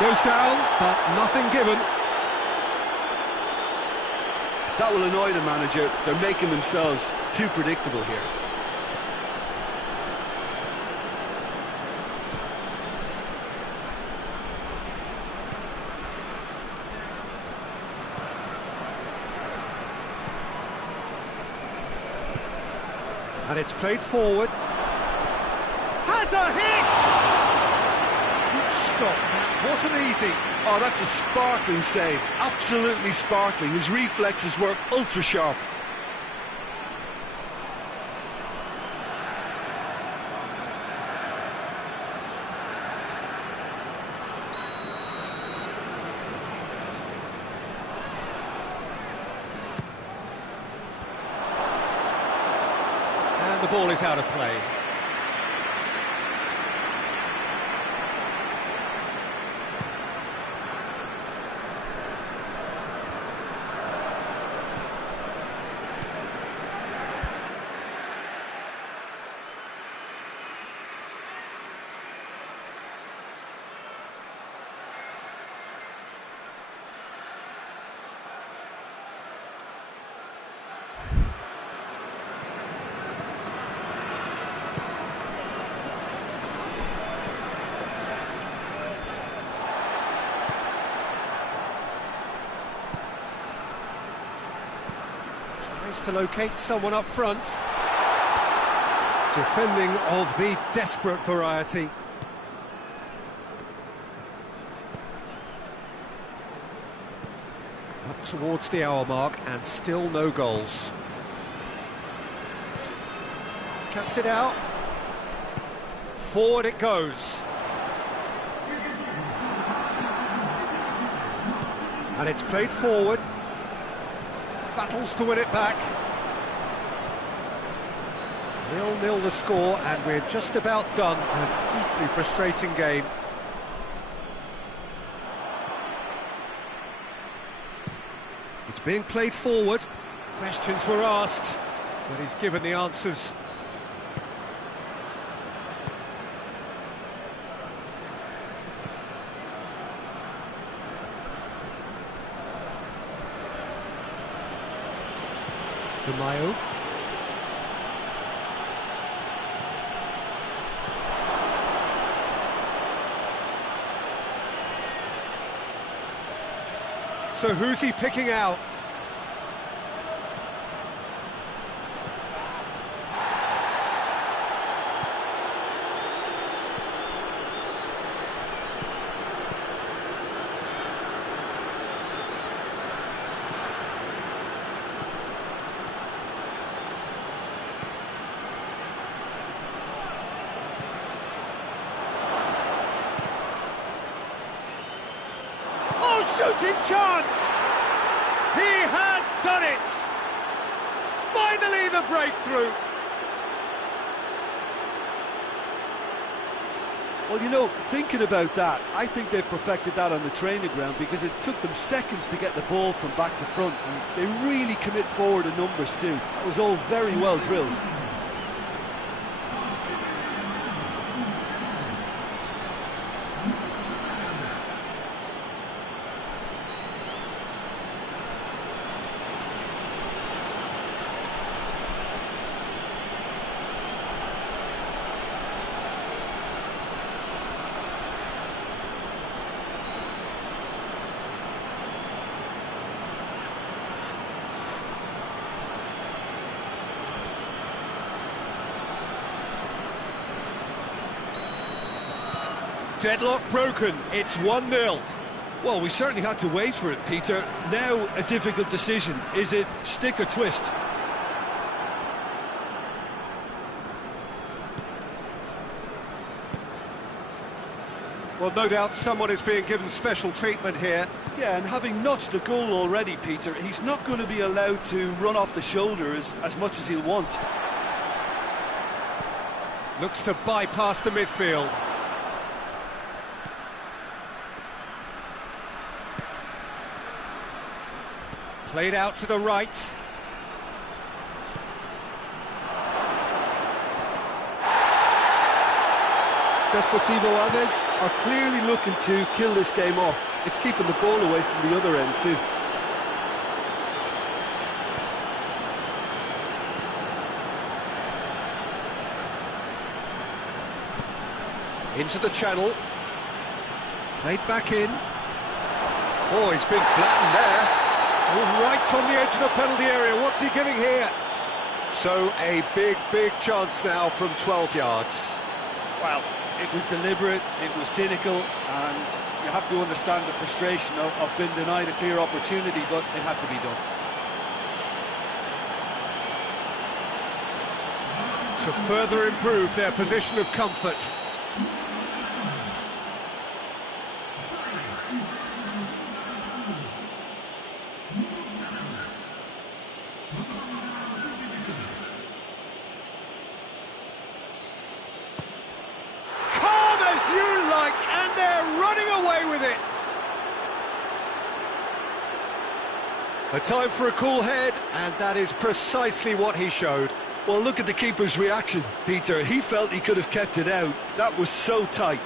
Goes down, but nothing given. That will annoy the manager. They're making themselves too predictable here. And it's played forward. Has a hit! Good stop, that wasn't easy. Oh, that's a sparkling save. Absolutely sparkling. His reflexes were ultra sharp. And the ball is out of play. To locate someone up front. Defending of the desperate variety. Up towards the hour mark and still no goals. Cuts it out. Forward it goes. And it's played forward. Battles to win it back. 0-0 the score, and we're just about done. A deeply frustrating game. It's being played forward. Questions were asked, but he's given the answers. Mayo. So who's he picking out? Shooting chance! He has done it! Finally the breakthrough! Well, you know, thinking about that, I think they've perfected that on the training ground because it took them seconds to get the ball from back to front, and they really commit forward in numbers too. That was all very well drilled. Deadlock broken, it's 1-0. Well, we certainly had to wait for it, Peter. Now a difficult decision. Is it stick or twist? Well, no doubt someone is being given special treatment here. Yeah, and having notched a goal already, Peter, he's not going to be allowed to run off the shoulder as much as he'll want. Looks to bypass the midfield. Played out to the right. Deportivo Aves are clearly looking to kill this game off. It's keeping the ball away from the other end too. Into the channel. Played back in. Oh, he's been flattened there. Oh, right on the edge of the penalty area. What's he giving here? So a big chance now from 12 yards. Well, it was deliberate, it was cynical, and you have to understand the frustration of being denied a clear opportunity, but it had to be done. To further improve their position of comfort. And they're running away with it. A time for a cool head, and that is precisely what he showed. Well, look at the keeper's reaction, Peter. He felt he could have kept it out. That was so tight.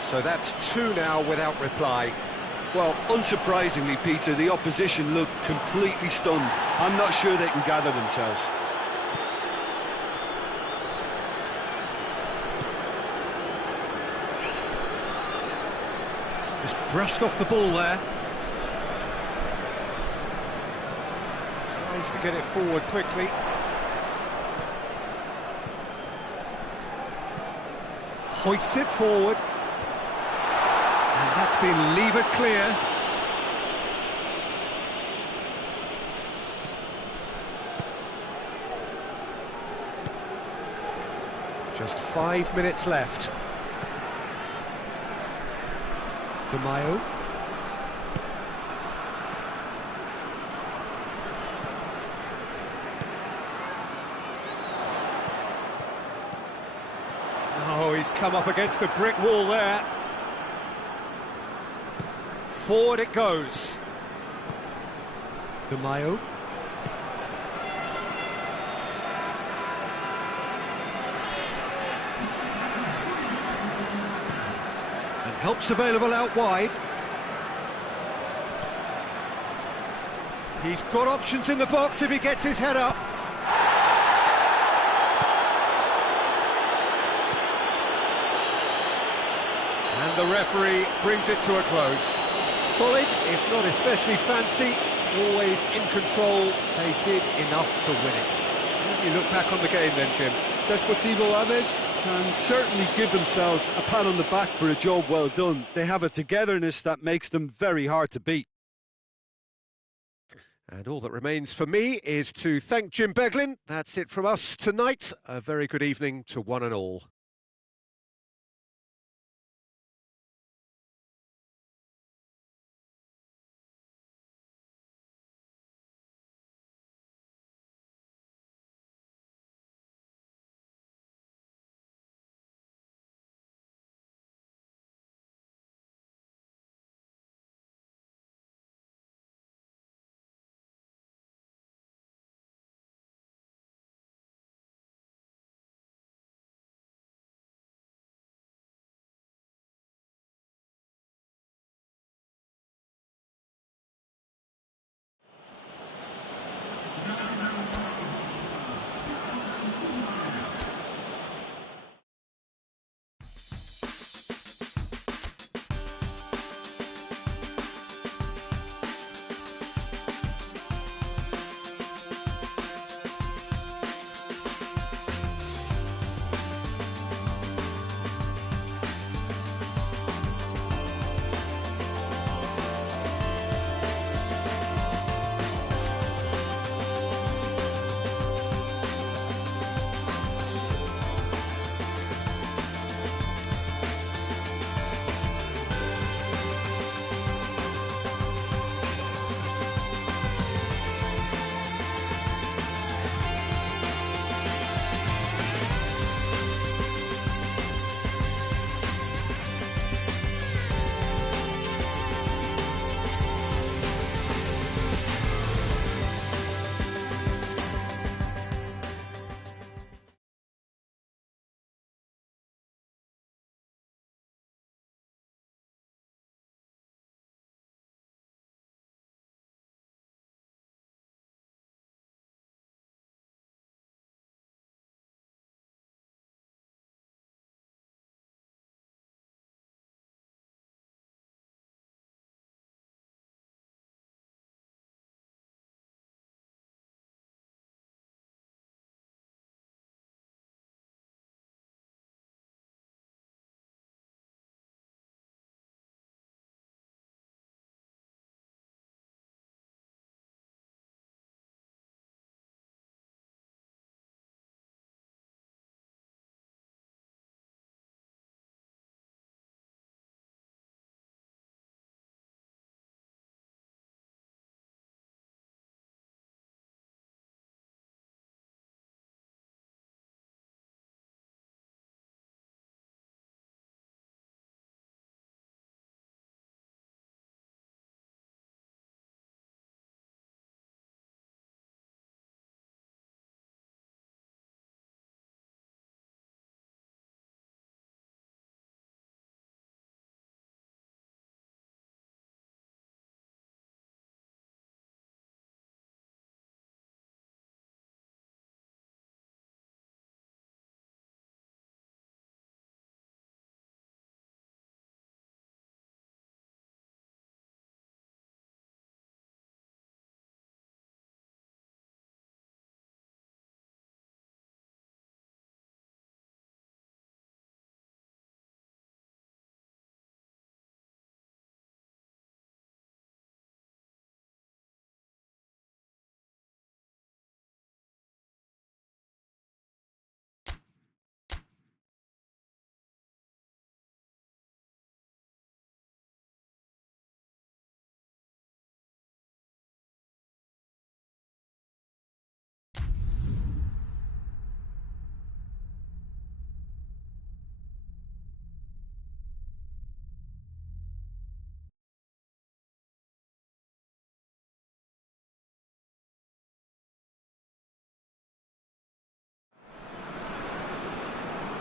So that's 2 now without reply. Well, unsurprisingly, Peter, the opposition looked completely stunned. I'm not sure they can gather themselves. Just brushed off the ball there. Tries to get it forward quickly. Hoists it forward. And that's been levered clear. Just 5 minutes left. Mayo. Oh, he's come up against a brick wall there. Forward it goes. Mayo. And help's available out wide. He's got options in the box if he gets his head up. And the referee brings it to a close. Solid, if not especially fancy, always in control. They did enough to win it. You look back on the game then, Jim. Deportivo Aves can certainly give themselves a pat on the back for a job well done. They have a togetherness that makes them very hard to beat. And all that remains for me is to thank Jim Beglin. That's it from us tonight. A very good evening to one and all.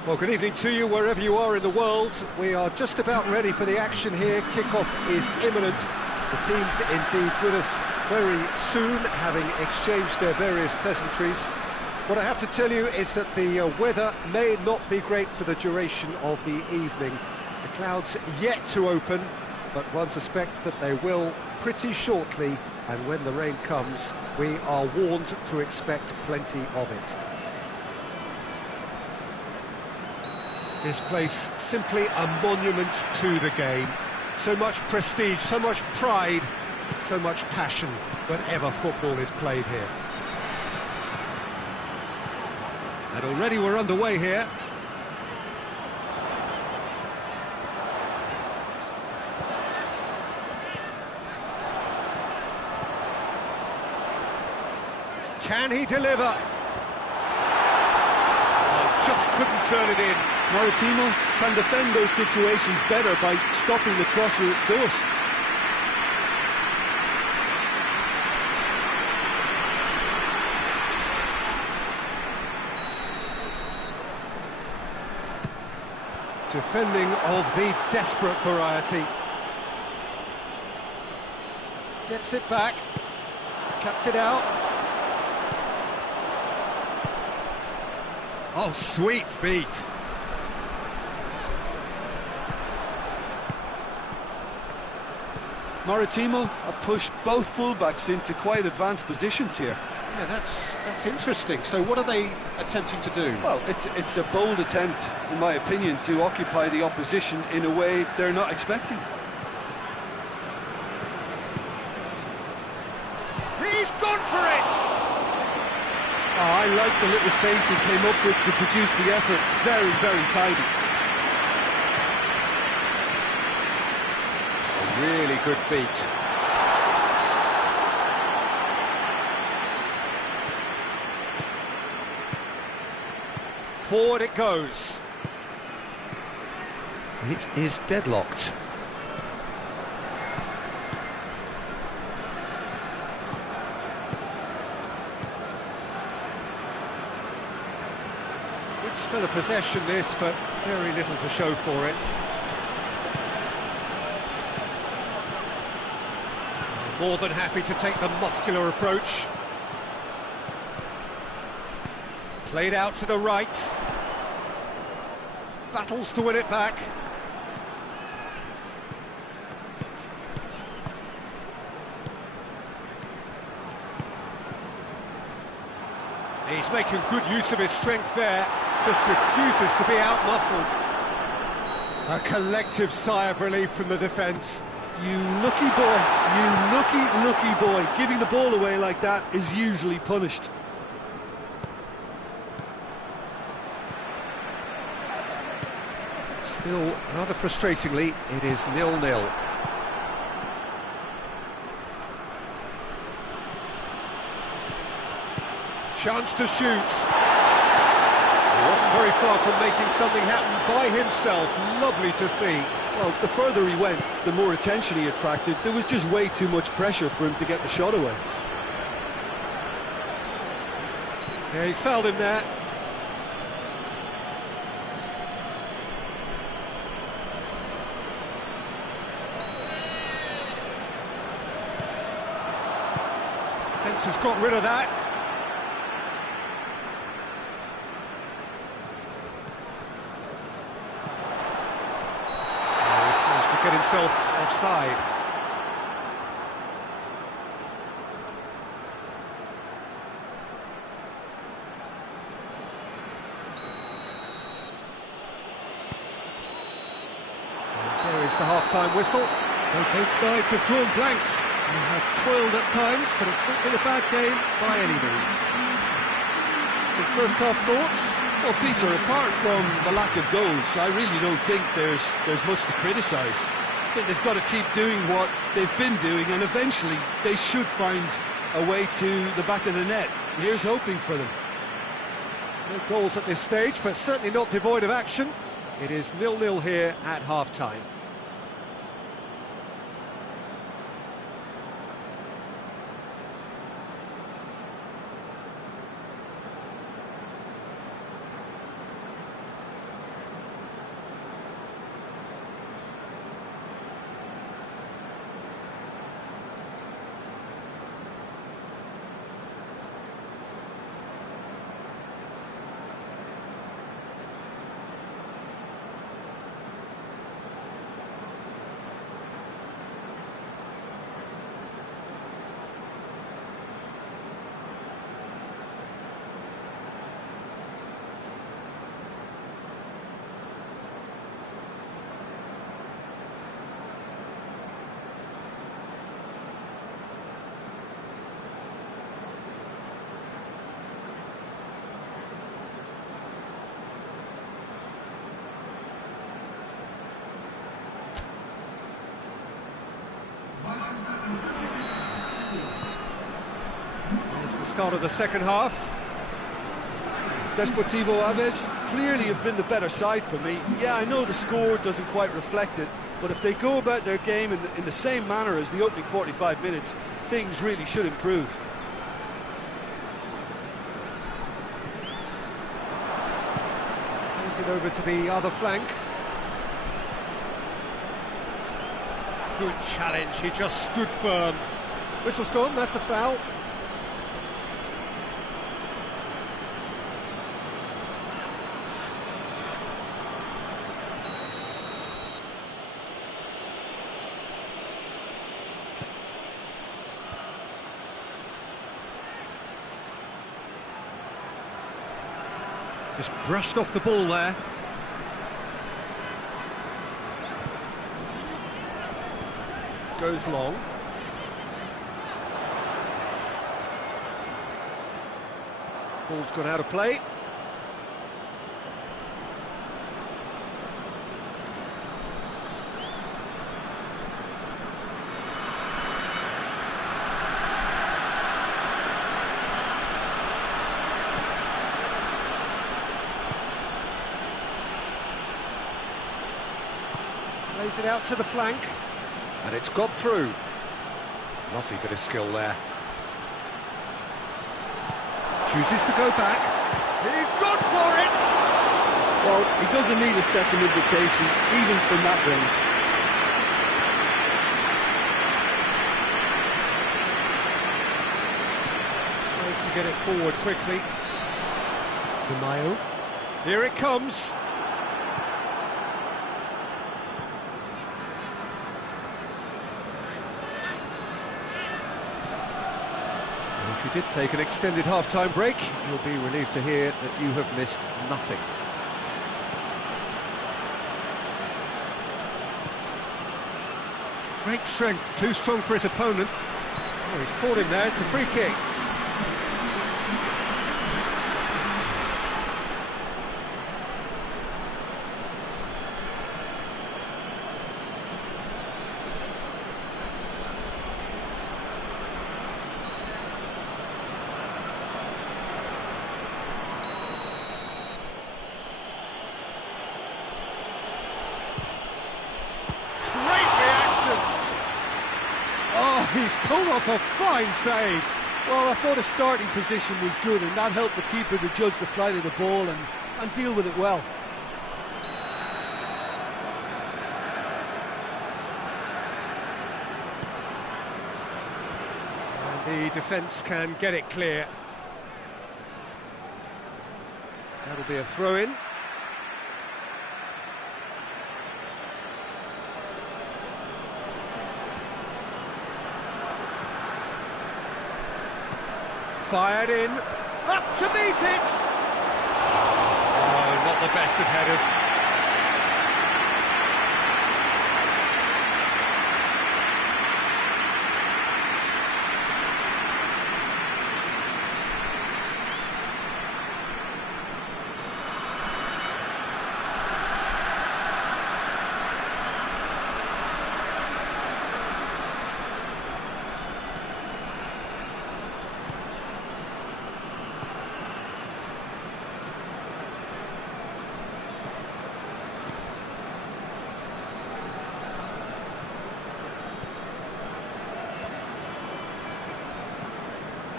Well, good evening to you wherever you are in the world. We are just about ready for the action here. Kickoff is imminent. The teams indeed with us very soon, having exchanged their various pleasantries. What I have to tell you is that the weather may not be great for the duration of the evening. The clouds yet to open, but one suspects that they will pretty shortly, and when the rain comes, we are warned to expect plenty of it. This place simply a monument to the game. So much prestige, so much pride, so much passion whenever football is played here. And already we're underway here. Can he deliver? Oh, just couldn't turn it in. Maritimo can defend those situations better by stopping the crosser at source. Defending of the desperate variety. Gets it back, cuts it out. Oh, sweet feet. Maritimo have pushed both fullbacks into quite advanced positions here. Yeah, that's interesting. So what are they attempting to do? Well, it's a bold attempt, in my opinion, to occupy the opposition in a way they're not expecting. He's gone for it! Oh, I like the little feint he came up with to produce the effort. Very, very tidy. Really good feet. Forward it goes. It is deadlocked. Good spell of possession this, but very little to show for it. More than happy to take the muscular approach. Played out to the right. Battles to win it back. He's making good use of his strength there. Just refuses to be out-muscled. A collective sigh of relief from the defence. You lucky boy, you lucky boy. Giving the ball away like that is usually punished. Still, rather frustratingly, it is 0-0. Chance to shoot. He wasn't very far from making something happen by himself. Lovely to see. Well, the further he went, the more attention he attracted. There was just way too much pressure for him to get the shot away. Yeah, he's fouled him there. Defence has got rid of that. Get himself offside. And there is the half-time whistle. So both sides have drawn blanks. They have toiled at times, but it's not been a bad game by any means. Some first-half thoughts? Well, Peter, apart from the lack of goals, I really don't think there's much to criticise. I think they've got to keep doing what they've been doing, and eventually they should find a way to the back of the net. Here's hoping for them. No goals at this stage, but certainly not devoid of action. It is 0-0 here at half-time. start of the second half. Deportivo Aves clearly have been the better side for me. Yeah, I know the score doesn't quite reflect it, but if they go about their game in the same manner as the opening 45 minutes, things really should improve. Plays it over to the other flank. Good challenge, he just stood firm. Whistle's gone, that's a foul. Just brushed off the ball there. Goes long. Ball's gone out of play. Plays it out to the flank, and it's got through. Lovely bit of skill there. Chooses to go back. He's gone for it! Well, he doesn't need a second invitation, even from that range. Tries to get it forward quickly. Di Maio. Here it comes. If you did take an extended half-time break, you'll be relieved to hear that you have missed nothing. Great strength, too strong for his opponent. Oh, he's caught him there, it's a free kick. He's pulled off a fine save. Well, I thought his starting position was good, and that helped the keeper to judge the flight of the ball and deal with it well. And the defence can get it clear. That'll be a throw-in. Fired in, up to meet it! Oh, not the best of headers.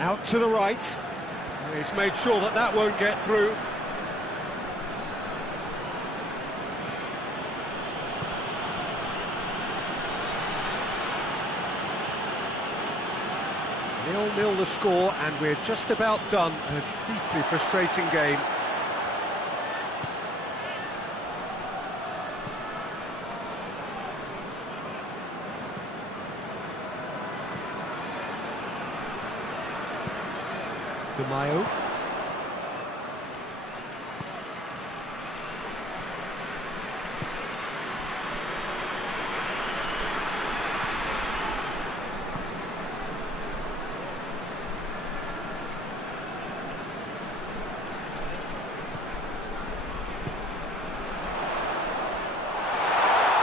Out to the right. He's made sure that that won't get through. Nil-nil the score, and we're just about done. A deeply frustrating game. Di Maio.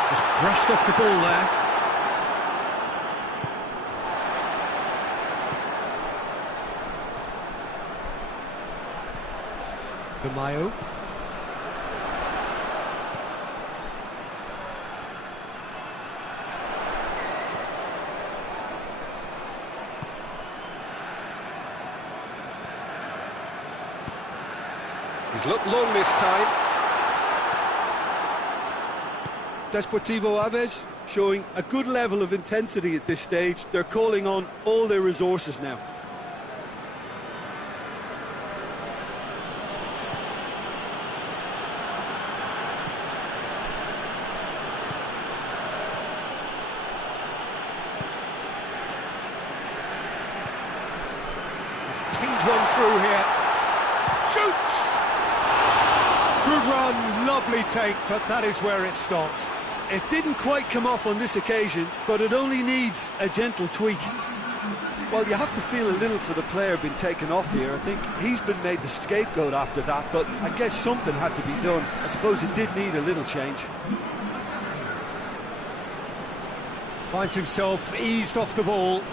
Just brushed off the ball there. Mayo. He's looked long this time. Deportivo Aves showing a good level of intensity at this stage. They're calling on all their resources now. Pinged one through here. Shoots! Good run, lovely take, but that is where it stopped. It didn't quite come off on this occasion, but it only needs a gentle tweak. Well, you have to feel a little for the player being taken off here. I think he's been made the scapegoat after that, but I guess something had to be done. I suppose it did need a little change. Finds himself eased off the ball.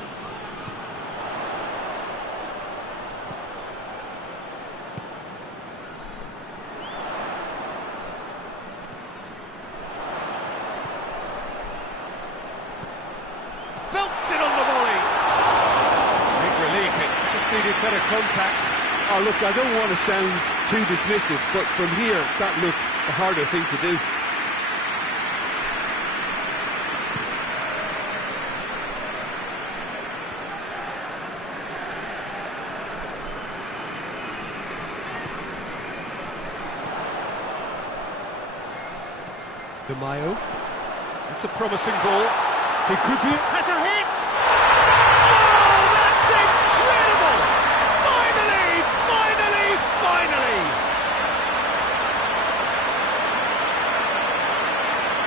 Better contact. Oh, look, I don't want to sound too dismissive, but from here, that looked a harder thing to do. De Mayo. It's a promising ball. He could be... Has a hit!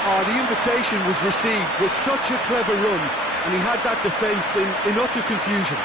Oh, the invitation was received with such a clever run, and he had that defence in utter confusion.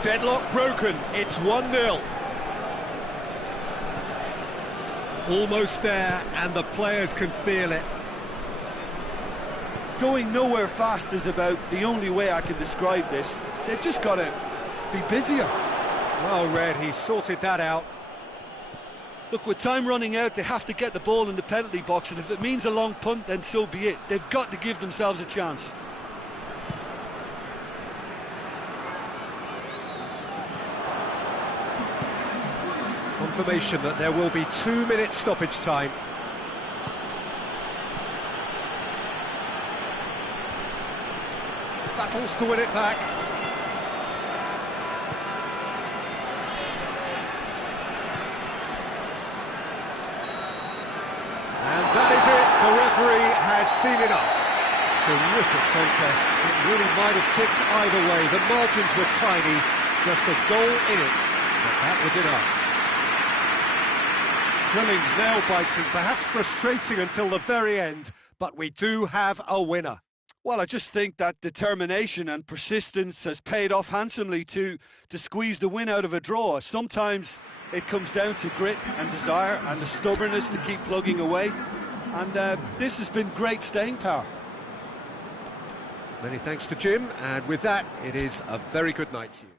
Deadlock broken, it's 1-0. Almost there, and the players can feel it. Going nowhere fast is about the only way I can describe this. They've just got to be busier. Well read, he sorted that out. Look, with time running out, they have to get the ball in the penalty box, and if it means a long punt, then so be it. They've got to give themselves a chance. Confirmation that there will be 2 minutes stoppage time. Battles to win it back. And that is it. The referee has seen enough. Terrific contest. It really might have tipped either way. The margins were tiny. Just a goal in it. But that was enough. Thrilling, nail-biting, perhaps frustrating until the very end, but we do have a winner. Well, I just think that determination and persistence has paid off handsomely to squeeze the win out of a draw. Sometimes it comes down to grit and desire and the stubbornness to keep plugging away. And this has been great staying power. Many thanks to Jim, and with that, it is a very good night to you.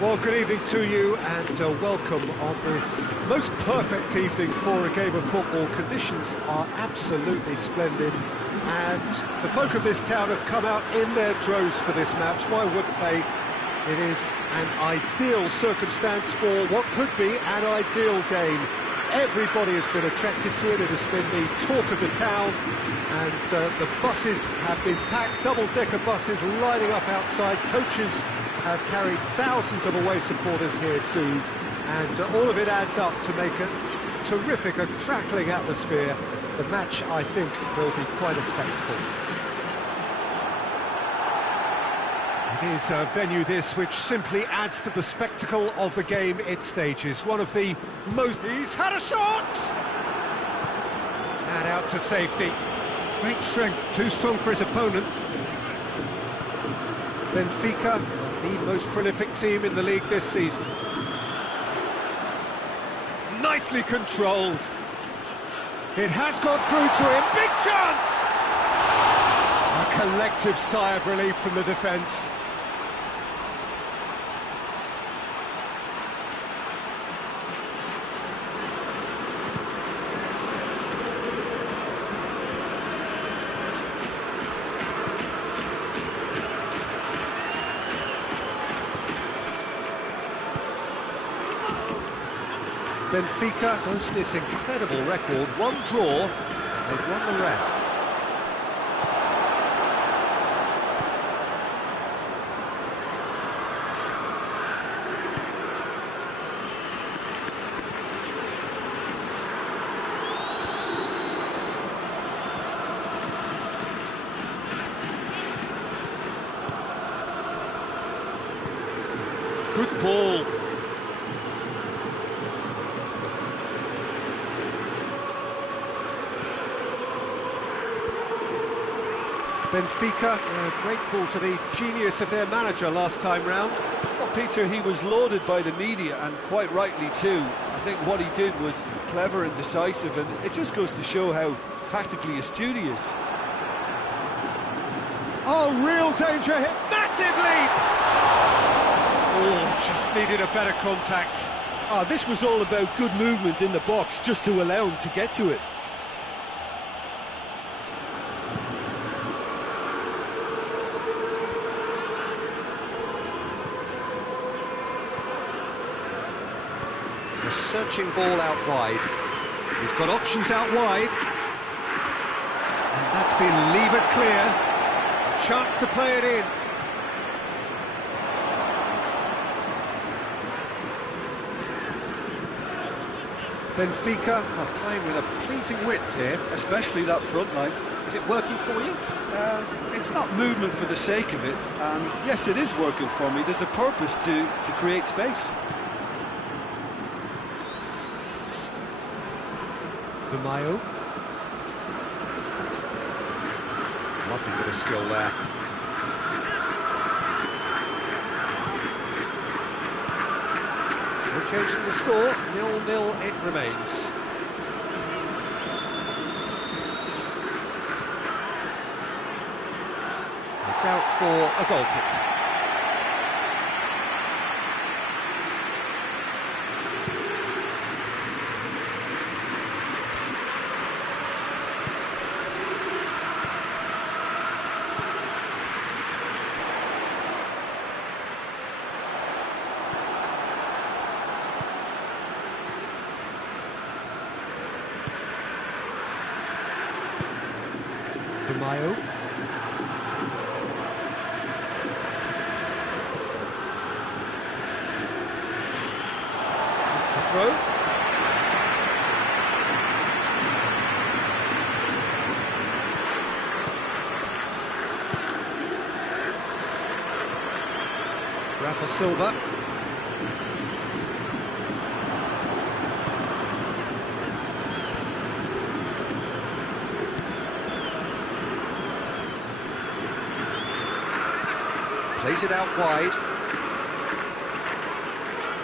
Well, good evening to you and welcome on this most perfect evening for a game of football. Conditions are absolutely splendid and the folk of this town have come out in their droves for this match. Why wouldn't they? It is an ideal circumstance for what could be an ideal game. Everybody has been attracted to it. It has been the talk of the town and the buses have been packed, double-decker buses lining up outside. Coaches have carried thousands of away supporters here too, and all of it adds up to make a terrific, a crackling atmosphere. The match, I think, will be quite a spectacle. It is a venue this which simply adds to the spectacle of the game it stages. One of the most... He's had a shot! And out to safety. Great strength, too strong for his opponent. Benfica, the most prolific team in the league this season. Nicely controlled. It has gone through to him. Big chance! A collective sigh of relief from the defence. Benfica boast this incredible record, one draw, they've won the rest. Good ball. Benfica grateful to the genius of their manager last time round. Well, Peter, he was lauded by the media, and quite rightly too. I think what he did was clever and decisive, and it just goes to show how tactically astute he is. Oh, real danger here. Massive leap! Oh, just needed a better contact. Oh, this was all about good movement in the box, just to allow him to get to it. A searching ball out wide. He's got options out wide. And that's been levered clear. A chance to play it in. Benfica are playing with a pleasing width here. Especially that front line. Is it working for you? It's not movement for the sake of it, and yes, it is working for me. There's a purpose to create space. De Mayo. Lovely bit of skill there. No change to the score, 0-0 it remains. It's out for a goal kick. De Mayo. It's a throw. Rafa Silva. Plays it out wide.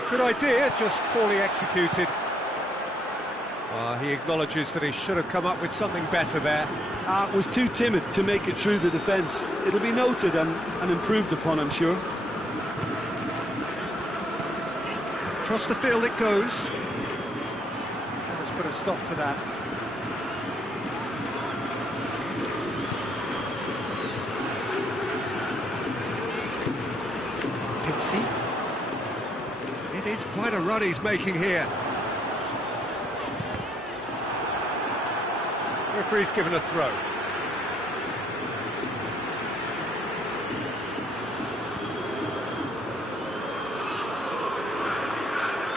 Good idea, just poorly executed. He acknowledges that he should have come up with something better there. Was too timid to make it through the defence. It'll be noted and improved upon, I'm sure. Across the field it goes. That has put a stop to that. Pixie. It is quite a run he's making here. Referee's given a throw.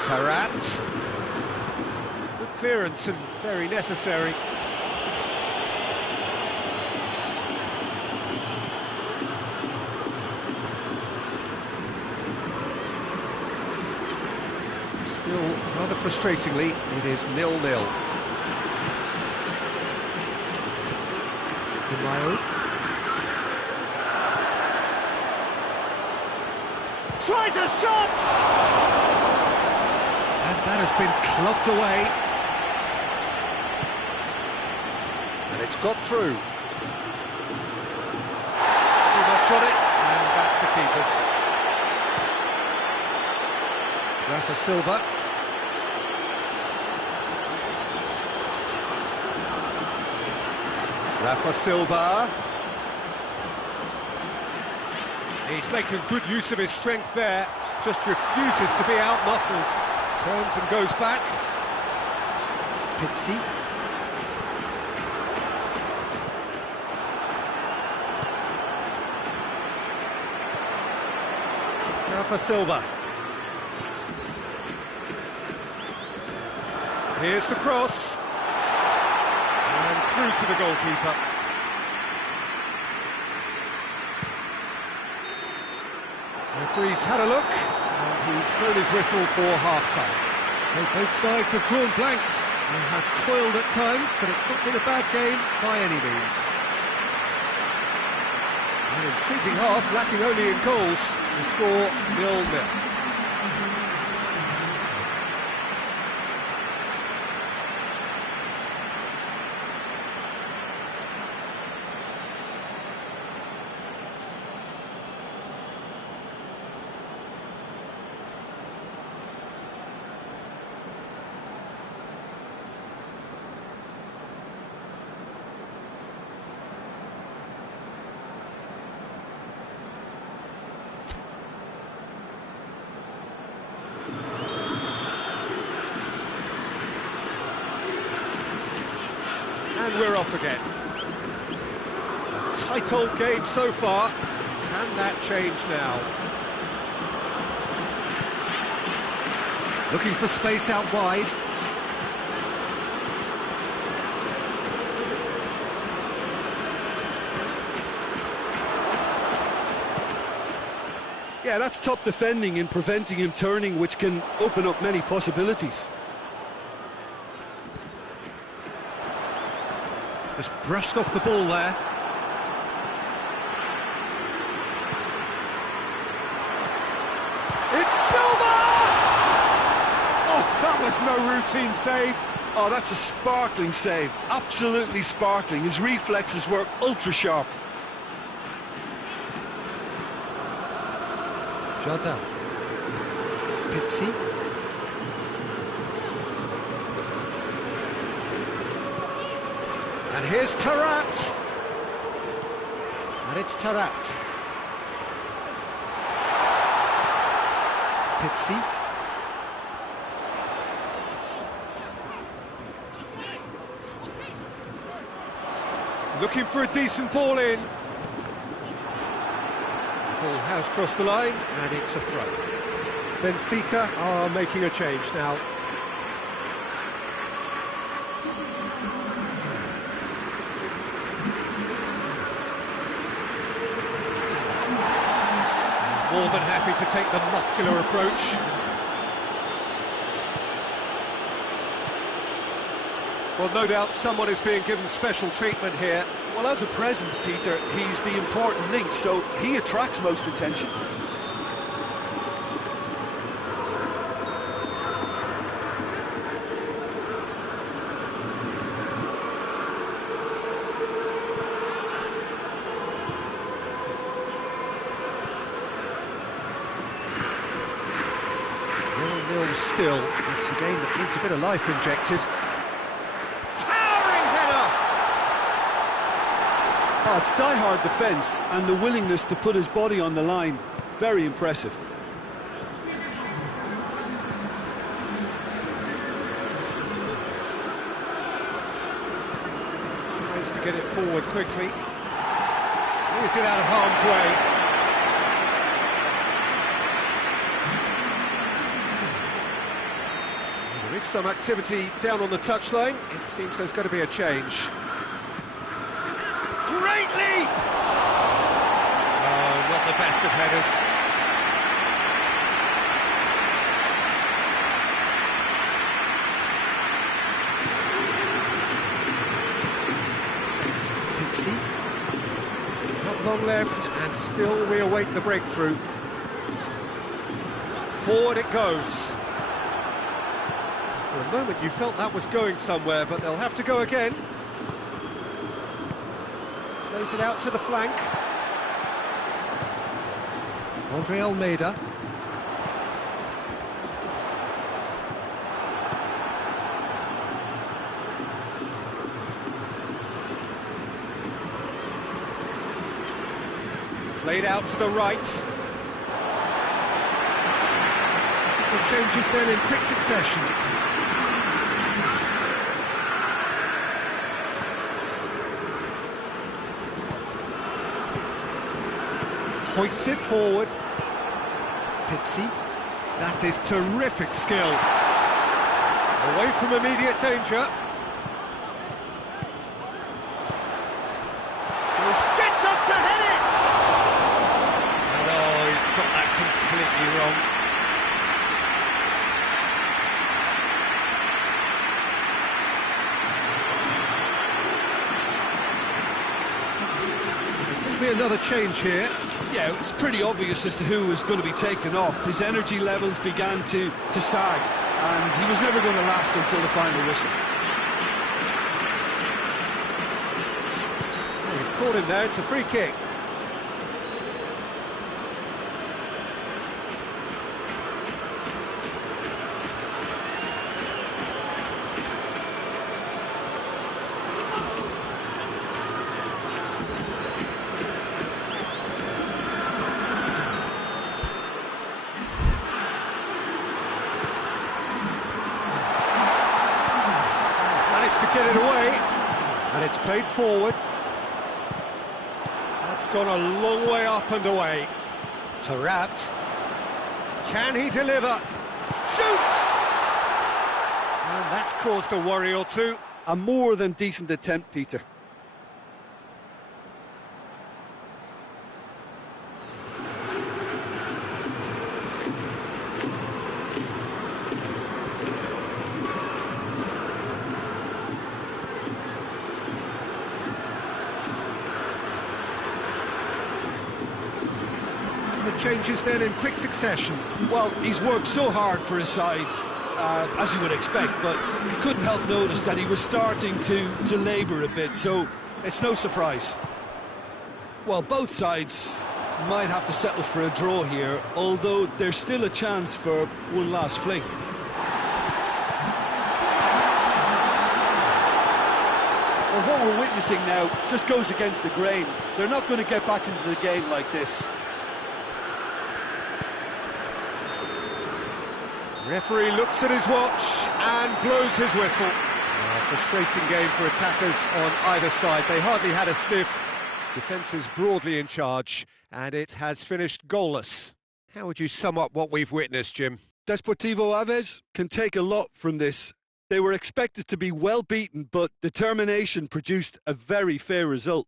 Tarat. Good clearance and very necessary. Still, rather frustratingly, it is 0-0. Mayo. Tries a shot! And that has been clubbed away. And it's got through. Too much on it, and that's the keeper's. Rafa Silva. Rafa Silva. He's making good use of his strength there, just refuses to be out-muscled. Turns and goes back. Pixie. Rafa Silva. Here's the cross. And through to the goalkeeper. Referee's had a look, and he's blown his whistle for half-time. So both sides have drawn blanks and have toiled at times, but it's not been a bad game by any means. An intriguing half, lacking only in goals. The score 0-0. And we're off again. A tight old game so far. Can that change now? Looking for space out wide. Yeah, that's top defending in preventing him turning, which can open up many possibilities. Just brushed off the ball there. It's Silva! Oh, that was no routine save. Oh, that's a sparkling save. Absolutely sparkling. His reflexes were ultra sharp. Jardin. Pizzi. And here's Tarat. And it's Tarat. Pizzi. Looking for a decent ball in. Ball has crossed the line, and it's a throw. Benfica are making a change now. More than happy to take the muscular approach. Well, no doubt someone is being given special treatment here. Well, as a presence, Peter, he's the important link, so he attracts most attention. so still. It's a game that needs a bit of life injected. Towering header! Oh, it's die-hard defence and the willingness to put his body on the line. Very impressive. Tries to get it forward quickly. Sees it out of harm's way. There is some activity down on the touchline. It seems there's going to be a change. Great leap! Oh, not the best of headers. Not long left, and still we await the breakthrough. Forward it goes. For a moment you felt that was going somewhere, but they'll have to go again. Plays it out to the flank. Andre Almeida. Played out to the right. The changes then in quick succession. Hoists it forward. Pizzi. That is terrific skill. Away from immediate danger. Gets up to head it! And oh, he's got that completely wrong. There's going to be another change here. Yeah, it was pretty obvious as to who was going to be taken off. His energy levels began to sag, and he was never going to last until the final whistle. Oh, he's caught him there, it's a free kick. To get it away, and it's played forward. That's gone a long way up and away. Taarabt. Can he deliver? Shoots! And that's caused a worry or two. A more than decent attempt, Peter. Changes then in quick succession. Well, he's worked so hard for his side, as you would expect, but you couldn't help notice that he was starting to labour a bit, so it's no surprise. Well, both sides might have to settle for a draw here, although there's still a chance for one last fling. Well, what we're witnessing now just goes against the grain. They're not going to get back into the game like this. Referee looks at his watch and blows his whistle. A frustrating game for attackers on either side. They hardly had a sniff. Defence is broadly in charge, and it has finished goalless. How would you sum up what we've witnessed, Jim? Desportivo Aves can take a lot from this. They were expected to be well beaten, but determination produced a very fair result.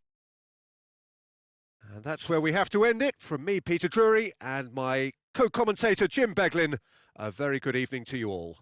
And that's where we have to end it. From me, Peter Drury, and my co-commentator, Jim Beglin. A very good evening to you all.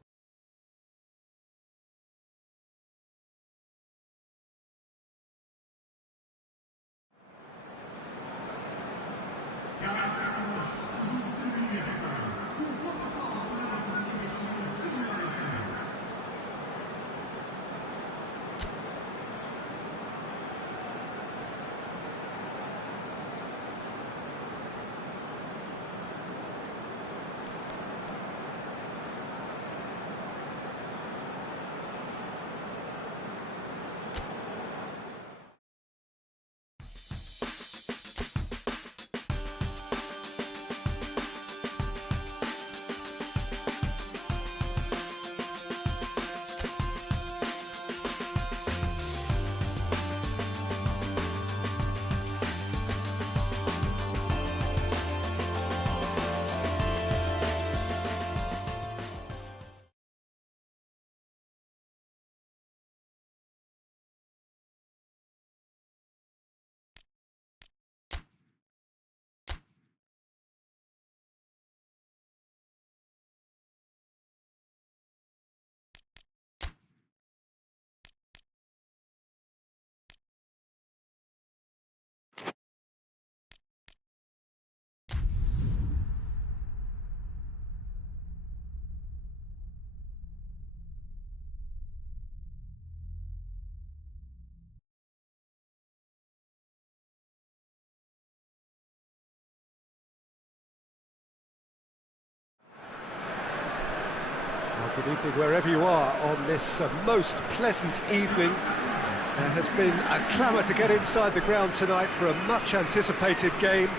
Well, good evening wherever you are on this most pleasant evening. There has been a clamour to get inside the ground tonight for a much anticipated game.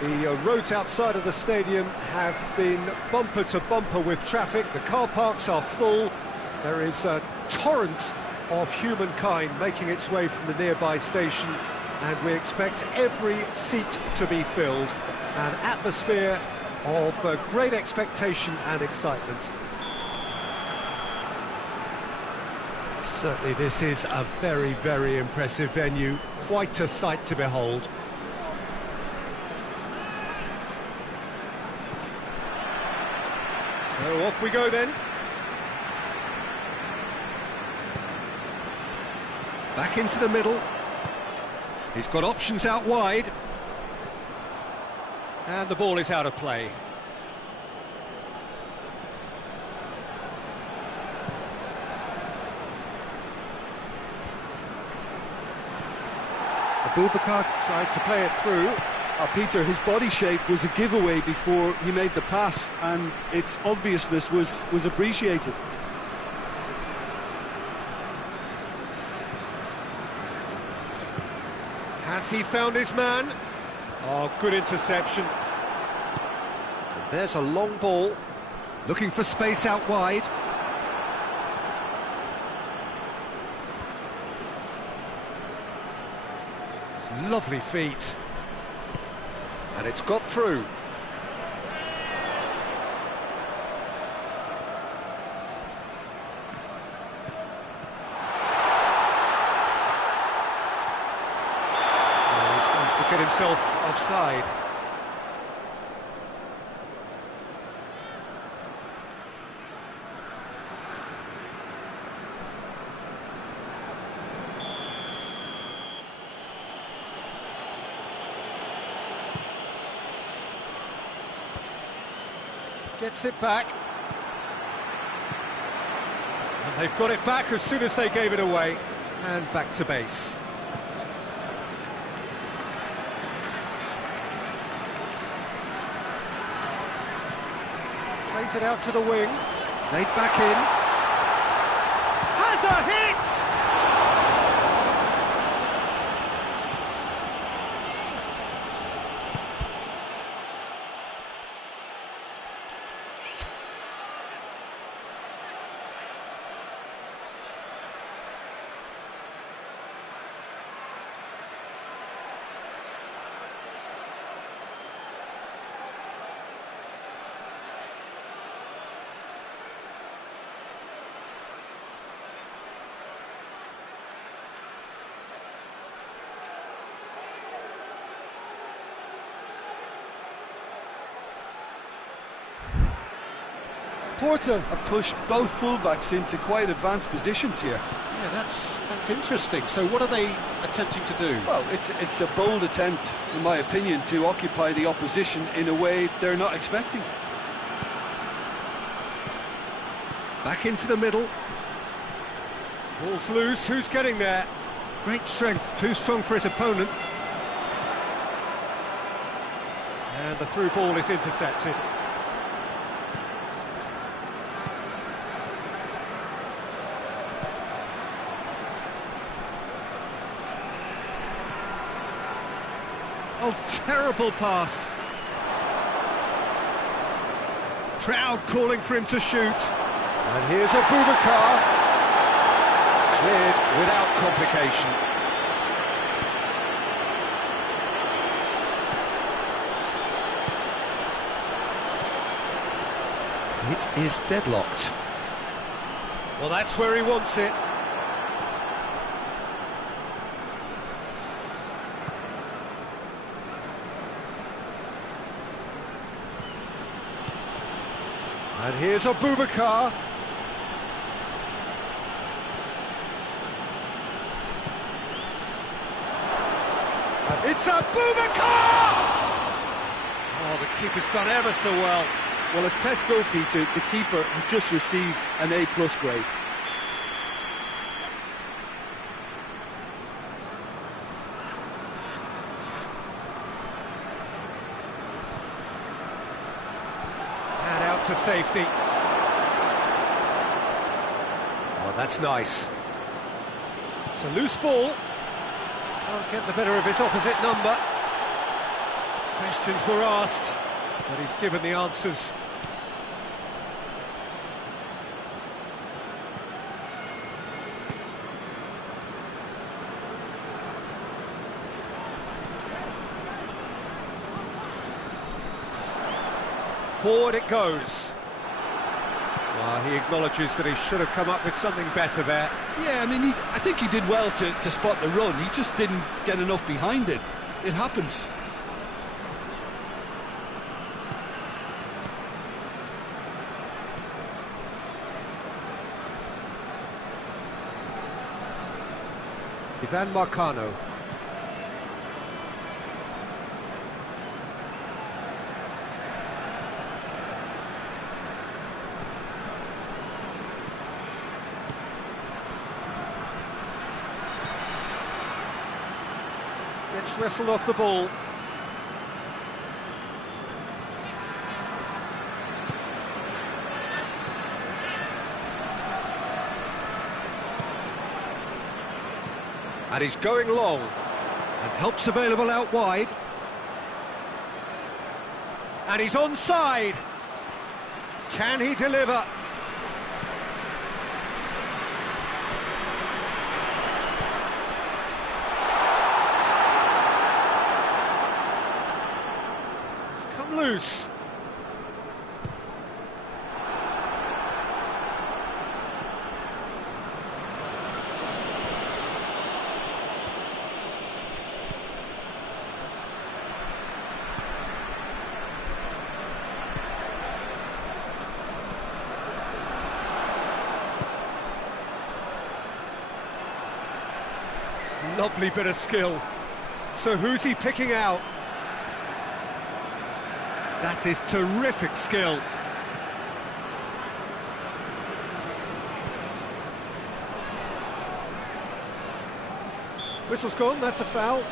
The roads outside of the stadium have been bumper to bumper with traffic. The car parks are full. There is a torrent of humankind making its way from the nearby station, and we expect every seat to be filled. An atmosphere of great expectation and excitement. Certainly this is a very, very impressive venue. Quite a sight to behold. So off we go then. Back into the middle. He's got options out wide. And the ball is out of play. Abubakar tried to play it through. Peter, his body shape was a giveaway before he made the pass, and its obviousness was appreciated. Has he found his man? Oh, good interception. And there's a long ball, looking for space out wide. Lovely feet. And it's got through. He's managed to get himself offside. Gets it back. And they've got it back as soon as they gave it away. And back to base. Plays it out to the wing. Played back in. Has a hit! Porto have pushed both fullbacks into quite advanced positions here. Yeah, that's interesting. So what are they attempting to do? Well, it's a bold attempt, in my opinion, to occupy the opposition in a way they're not expecting. Back into the middle. Ball's loose. Who's getting there? Great strength. Too strong for his opponent. And the through ball is intercepted. Oh, terrible pass. Crowd calling for him to shoot. And here's Abubakar. Cleared without complication. It is deadlocked. Well, that's where he wants it. And here's Abubakar. And it's Abubakar! Oh, the keeper's done ever so well. Well, as tests go, Peter, the keeper has just received an A+ grade. And out to safety. That's nice. It's a loose ball. Can't get the better of his opposite number. Questions were asked, but he's given the answers. Forward it goes. Well, he acknowledges that he should have come up with something better there. Yeah, I mean, I think he did well to spot the run. He just didn't get enough behind it. It happens. Ivan Marcano. Gets wrestled off the ball. And he's going long, and help's available out wide. And he's onside. Can he deliver? It's come loose. Lovely bit of skill. So who's he picking out? That is terrific skill. Whistle's gone, that's a foul.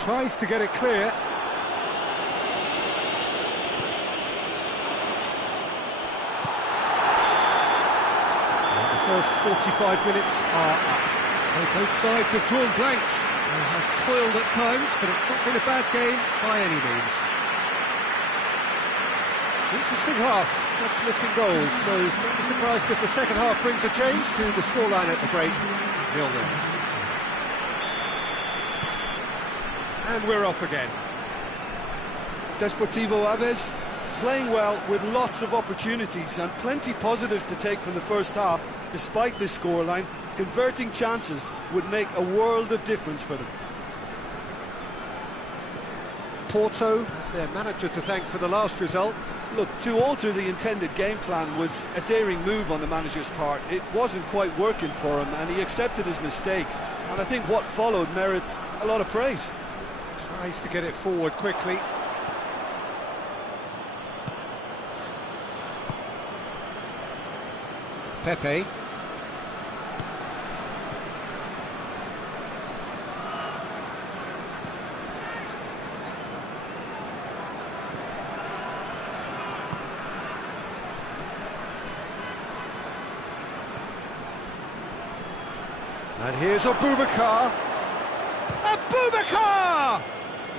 Tries to get it clear. And the first 45 minutes are up. So both sides have drawn blanks. They have toiled at times, but it's not been a bad game by any means. Interesting half, just missing goals, so don't be surprised if the second half brings a change to the scoreline at the break, 0-0. And we're off again. Desportivo Aves playing well with lots of opportunities and plenty positives to take from the first half. Despite this scoreline, converting chances would make a world of difference for them. Porto have their manager to thank for the last result. Look, to alter the intended game plan was a daring move on the manager's part. It wasn't quite working for him and he accepted his mistake. And I think what followed merits a lot of praise. Tries to get it forward quickly. Pepe. And here's Abubakar. Abubakar!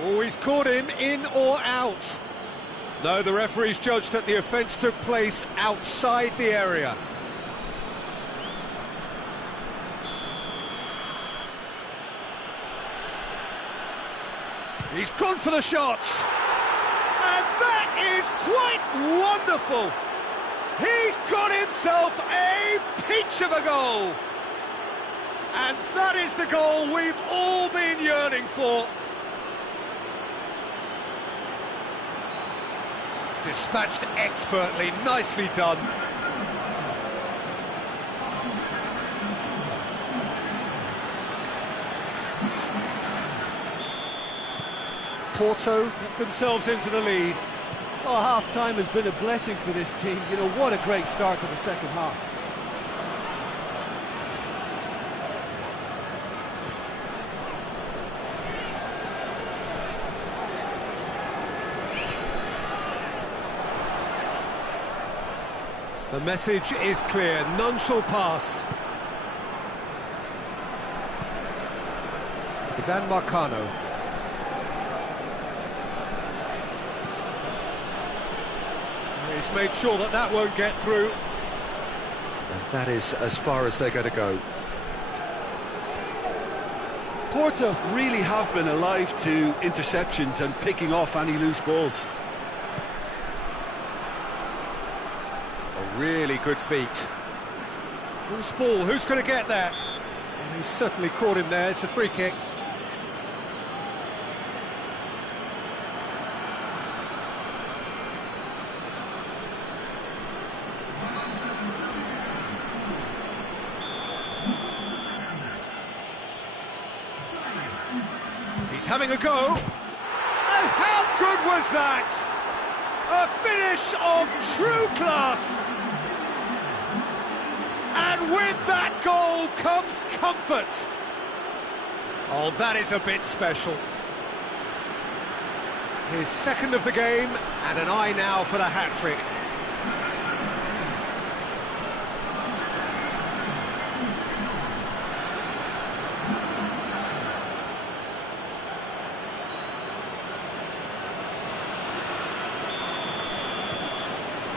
Oh, he's caught him in or out. No, the referee's judged that the offence took place outside the area. He's gone for the shot. And that is quite wonderful. He's got himself a peach of a goal. And that is the goal we've all been yearning for. Dispatched expertly, nicely done. Porto get themselves into the lead. Oh, half-time has been a blessing for this team. You know, what a great start to the second half. The message is clear, none shall pass. Ivan Marcano. He's made sure that that won't get through. And that is as far as they're going to go. Porto really have been alive to interceptions and picking off any loose balls. A really good feat. Loose ball, who's going to get that? Well, he's certainly caught him there, it's a free kick. He's having a go. And how good was that? A finish of true class. And with that goal comes comfort. Oh, that is a bit special. His second of the game, and an eye now for the hat-trick.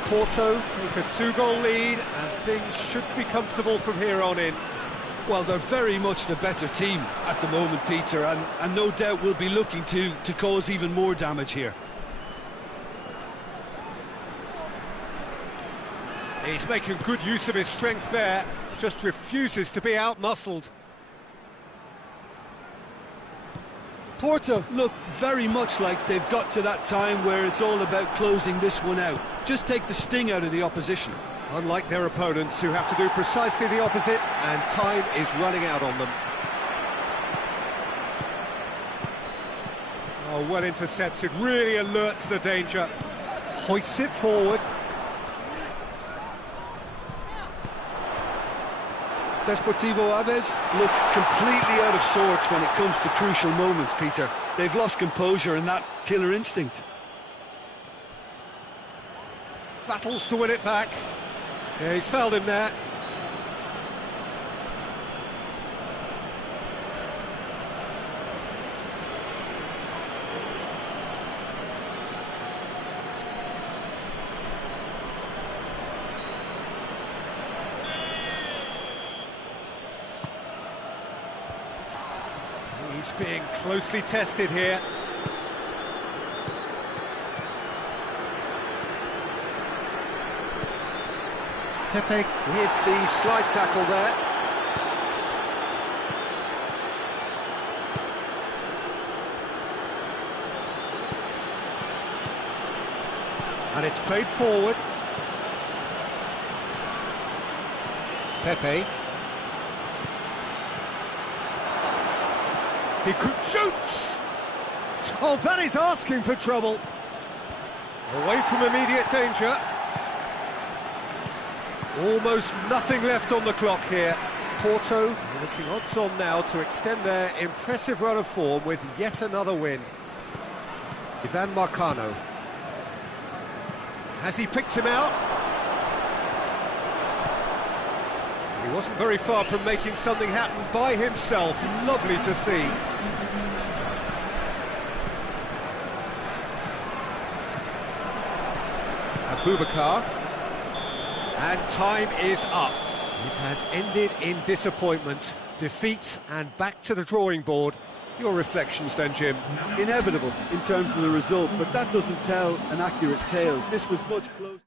Porto take a two-goal lead, and things should be comfortable from here on in. Well, they're very much the better team at the moment, Peter, and no doubt will be looking to cause even more damage here. He's making good use of his strength there, just refuses to be out-muscled. Porto look very much like they've got to that time where it's all about closing this one out. Just take the sting out of the opposition. Unlike their opponents, who have to do precisely the opposite, and time is running out on them. Oh, well intercepted, really alert to the danger. Hoists it forward. Desportivo Aves look completely out of sorts when it comes to crucial moments, Peter. They've lost composure and that killer instinct. Battles to win it back. Yeah, he's fouled him there. He's being closely tested here. Pepe hit the slide tackle there. And it's played forward. Pepe. He could shoot! Oh, that is asking for trouble. Away from immediate danger. Almost nothing left on the clock here. Porto looking odds on now to extend their impressive run of form with yet another win. Ivan Marcano. Has he picked him out? He wasn't very far from making something happen by himself. Lovely to see. Abubakar. And time is up. It has ended in disappointment, defeat, and back to the drawing board. Your reflections then, Jim? Inevitable in terms of the result, but that doesn't tell an accurate tale. This was much closer.